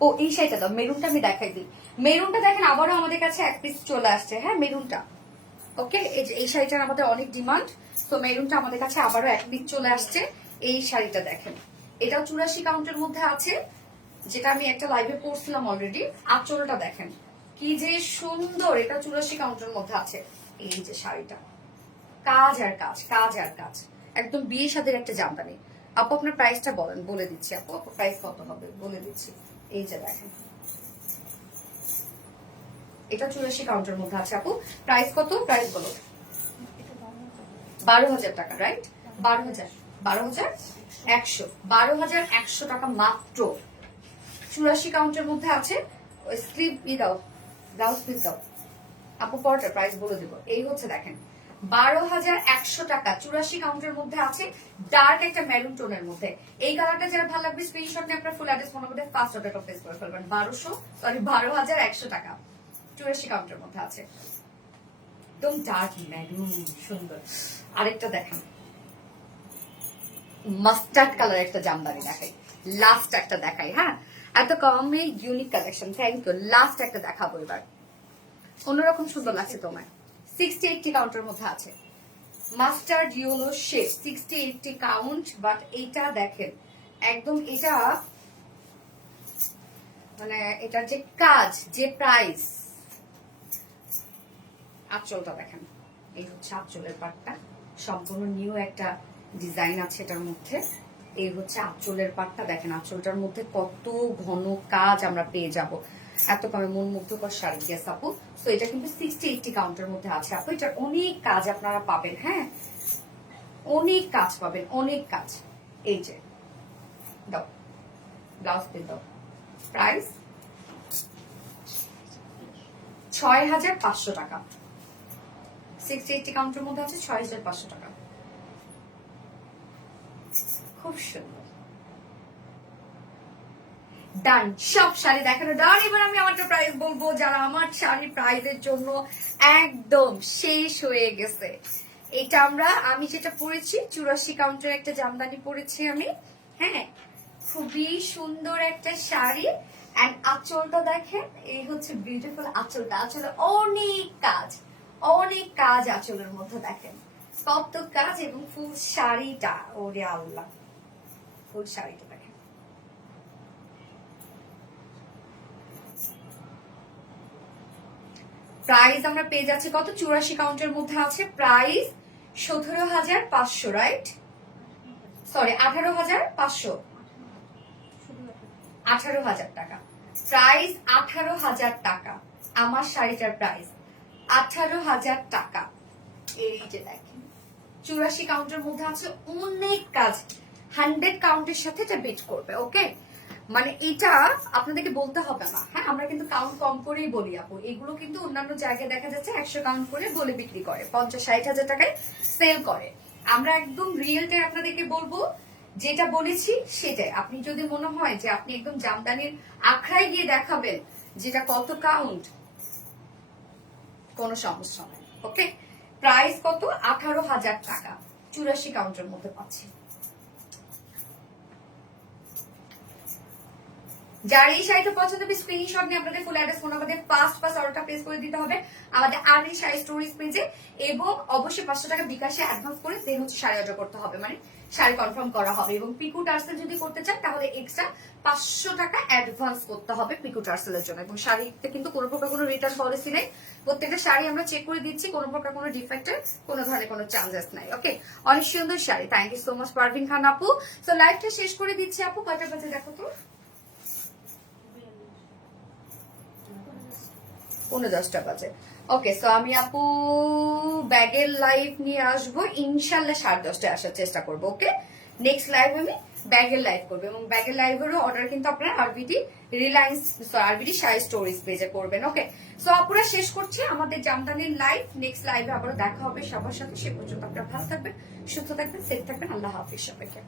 ও, এই শাড়িটা দাও, মেরুনটা আমি দেখাই দিই। মেরুনটা দেখেন আবারও আমাদের কাছে এক পিস চলে আসছে। হ্যাঁ, মেরুনটা ওকে, এই শাড়িটার আমাদের অনেক ডিমান্ড, তো মেরুনটা আমাদের কাছে আবারও এক পিস চলে আসছে। এই শাড়িটা দেখেন, এটাও 84 কাউন্টের মধ্যে আছে, যেটা আমি একটা লাইভে পড়ছিলাম অলরেডি। আঁচলটা দেখেন কি যে সুন্দর, এটা 84 কাউন্টের মধ্যে আছে। এই যে শাড়িটা, কাজ আর কাজ, কাজ আর কাজ, একদম বিয়ে সাদের একটা জামদানি। আপু আপনার প্রাইসটা বলেন, বলে দিচ্ছি আপু, আপু প্রাইস কত হবে বলে দিচ্ছি। এই যে দেখেন, এটা 84 কাউন্টের মধ্যে আছে আপু, প্রাইস কত? প্রাইস বলো। 12,000 টাকা, রাইট? 12,000, 12,100, 12,100 টাকা মাত্র। 84 কাউন্টের মধ্যে আছে। স্লিপ দাও, ব্লাউজ পিস দাও আপু, পরটা প্রাইস বলে দেবো। এই হচ্ছে দেখেন 12,100 টাকা, 84 কাউন্টের মধ্যে আছে, ডার্ক একটা মেরুন টোনের মধ্যে। এই কালারটা যারা ভালো লাগবে স্ক্রিনশট নিয়ে আপনার full address phone number first অর্ডারটা প্লেস করে ফেলবেন। 12,100 টাকা, 84 কাউন্টের মধ্যে আছে, একদম ডার্ক মেরুন, সুন্দর। আরেকটা দেখেন, মাস্টার্ড কালার একটা জামদানি দেখাই, লাস্ট একটা দেখাই। হ্যাঁ, এত কমে unique collection, thank you. Last একটা দেখাবো এবার, অন্যরকম সুন্দর লাগছে তোমায়। 60-80 কাউন্টের মধ্যে আছে, mustard yellow shade, 60-80 count. But এইটা দেখেন একদম, এটা মানে এটার যে কাজ, যে প্রাইস। আঁচলটা দেখেন, এই হচ্ছে আঁচলের পাটটা, সম্পূর্ণ নিউ একটা ডিজাইন আছে এটার মধ্যে। এই হচ্ছে আঁচলের পাটটা দেখেন, আঁচলটার মধ্যে কত ঘন কাজ আমরা পেয়ে যাব এত কমে, মন মুগ্ধকর শাড়ি। গেস আপু, তো এটা কিন্তু 60-80 কাউন্টের মধ্যে আছে আপু, এটার অনেক কাজ আপনারা পাবেন। হ্যাঁ, অনেক কাজ পাবেন, অনেক কাজ। এই যে দাও, ব্লাউজ পিস দাও, প্রাইস 6,500 টাকা। 60-80 কাউন্টের মধ্যে আছে 6500 টাকা। খুব সুন্দর। ডান, সব শাড়ি দেখানো ডান। এবার আমি আমারটা প্রাইস বলবো, যারা আমার শাড়ির প্রাইসের জন্য একদম শেষ হয়ে গেছে। এটা আমি যেটা পরেছি 84 কাউন্টের একটা জামদানি পরেছি আমি। হ্যাঁ, খুবই সুন্দর একটা শাড়ি। এন্ড আঁচলটা দেখেন, এই হচ্ছে বিউটিফুল আঁচলটা। আঁচলে অনেক কাজ আঁচলের মধ্যে দেখেন কত কাজ, এবং ফুল শাড়িটা, ওরে আল্লাহ, ফুল শাড়িটা দেখেন। প্রাইস আমরা পেয়ে যাচ্ছি কত? 84 কাউন্টের মধ্যে আছে প্রাইস 17,500, রাইট? সরি, 18,500, 18,000 টাকা প্রাইস। 18,000 টাকা আমার শাড়িটার প্রাইস, 18,000 টাকা। এই যে দেখেন 84 কাউন্টের মধ্যে আছে, অনেক কাজ। 100 কাউন্টের সাথে এটা বিট করবে। ওকে, মানে এটা আপনাদেরকে বলতে হবে না। হ্যাঁ, আমরা কিন্তু কাউন্ট কম করেই বলি আপু। এগুলো কিন্তু অন্যান্য জায়গায় দেখা যাচ্ছে 100 কাউন্ট করে বলে বিক্রি করে, 50-60 হাজার টাকায় সেল করে। আমরা একদম রিয়েলটাই আপনাদেরকে বলবো, যেটা বলেছি সেটাই। আপনি যদি মনে হয় যে আপনি একদম জামদানির আখড়ায় গিয়ে দেখাবেন যেটা কত কাউন্ট, কোনো সমস্যা নাই। ওকে, প্রাইস কত? 18,000 টাকা, 84 কাউন্টের মধ্যে পাচ্ছি। যার এই শাড়িটা পছন্দ হবে স্ক্রিনশট নিয়ে আপনাদের ফুল অ্যাড্রেস ফোন নাম্বার দিয়ে ফাস্ট অর্ডারটা প্লেস করে দিতে হবে আমাদের আরবি শাড়ি স্টোরিজ পেজে, এবং অবশ্যই 500 টাকা বিকাশে অ্যাডভান্স করে দেন হচ্ছে শাড়ি অর্ডার করতে হবে, মানে শাড়ি কনফার্ম করা হবে। এবং পিকু টার্সেল যদি করতে চান তাহলে এক্সট্রা 500 টাকা অ্যাডভান্স করতে হবে পিকু টার্সেলের জন্য। এবং শাড়িতে কিন্তু কোনো প্রকার কোনো রিটার্ন পলিসি নেই, প্রত্যেকটা শাড়ি আমরা চেক করে দিচ্ছি, কোনো প্রকার কোনো ডিফেক্টের কোনো ধরনের কোনো চার্জেস নাই। ওকে, অনেক সুন্দর sari. Thank you so much Parvin Khan আপু। সো লাইভটা শেষ করে দিচ্ছি আপু, কয়টা বাজে দেখো তো? 10:50 বাজে। ওকে, সো আমি আপু ব্যাগের লাইভ নিয়ে আসবো ইনশাল্লাহ 10:30টায় আসার চেষ্টা করবো। ওকে, নেক্সট লাইভ আমি ব্যাগের লাইভ করবো, এবং ব্যাগের লাইভেরও অর্ডার কিন্তু আপনারা RBD Reliance RBD sari stories পেজে করবেন। ওকে, সো আপুরা শেষ করছি আমাদের জামদানির লাইভ। নেক্সট লাইভে আবার দেখা হবে সবার সাথে। সে পর্যন্ত আপনারা ভালো থাকবেন, সুস্থ থাকবেন, সেফ থাকবেন। আল্লাহ হাফিজ সবাইকে।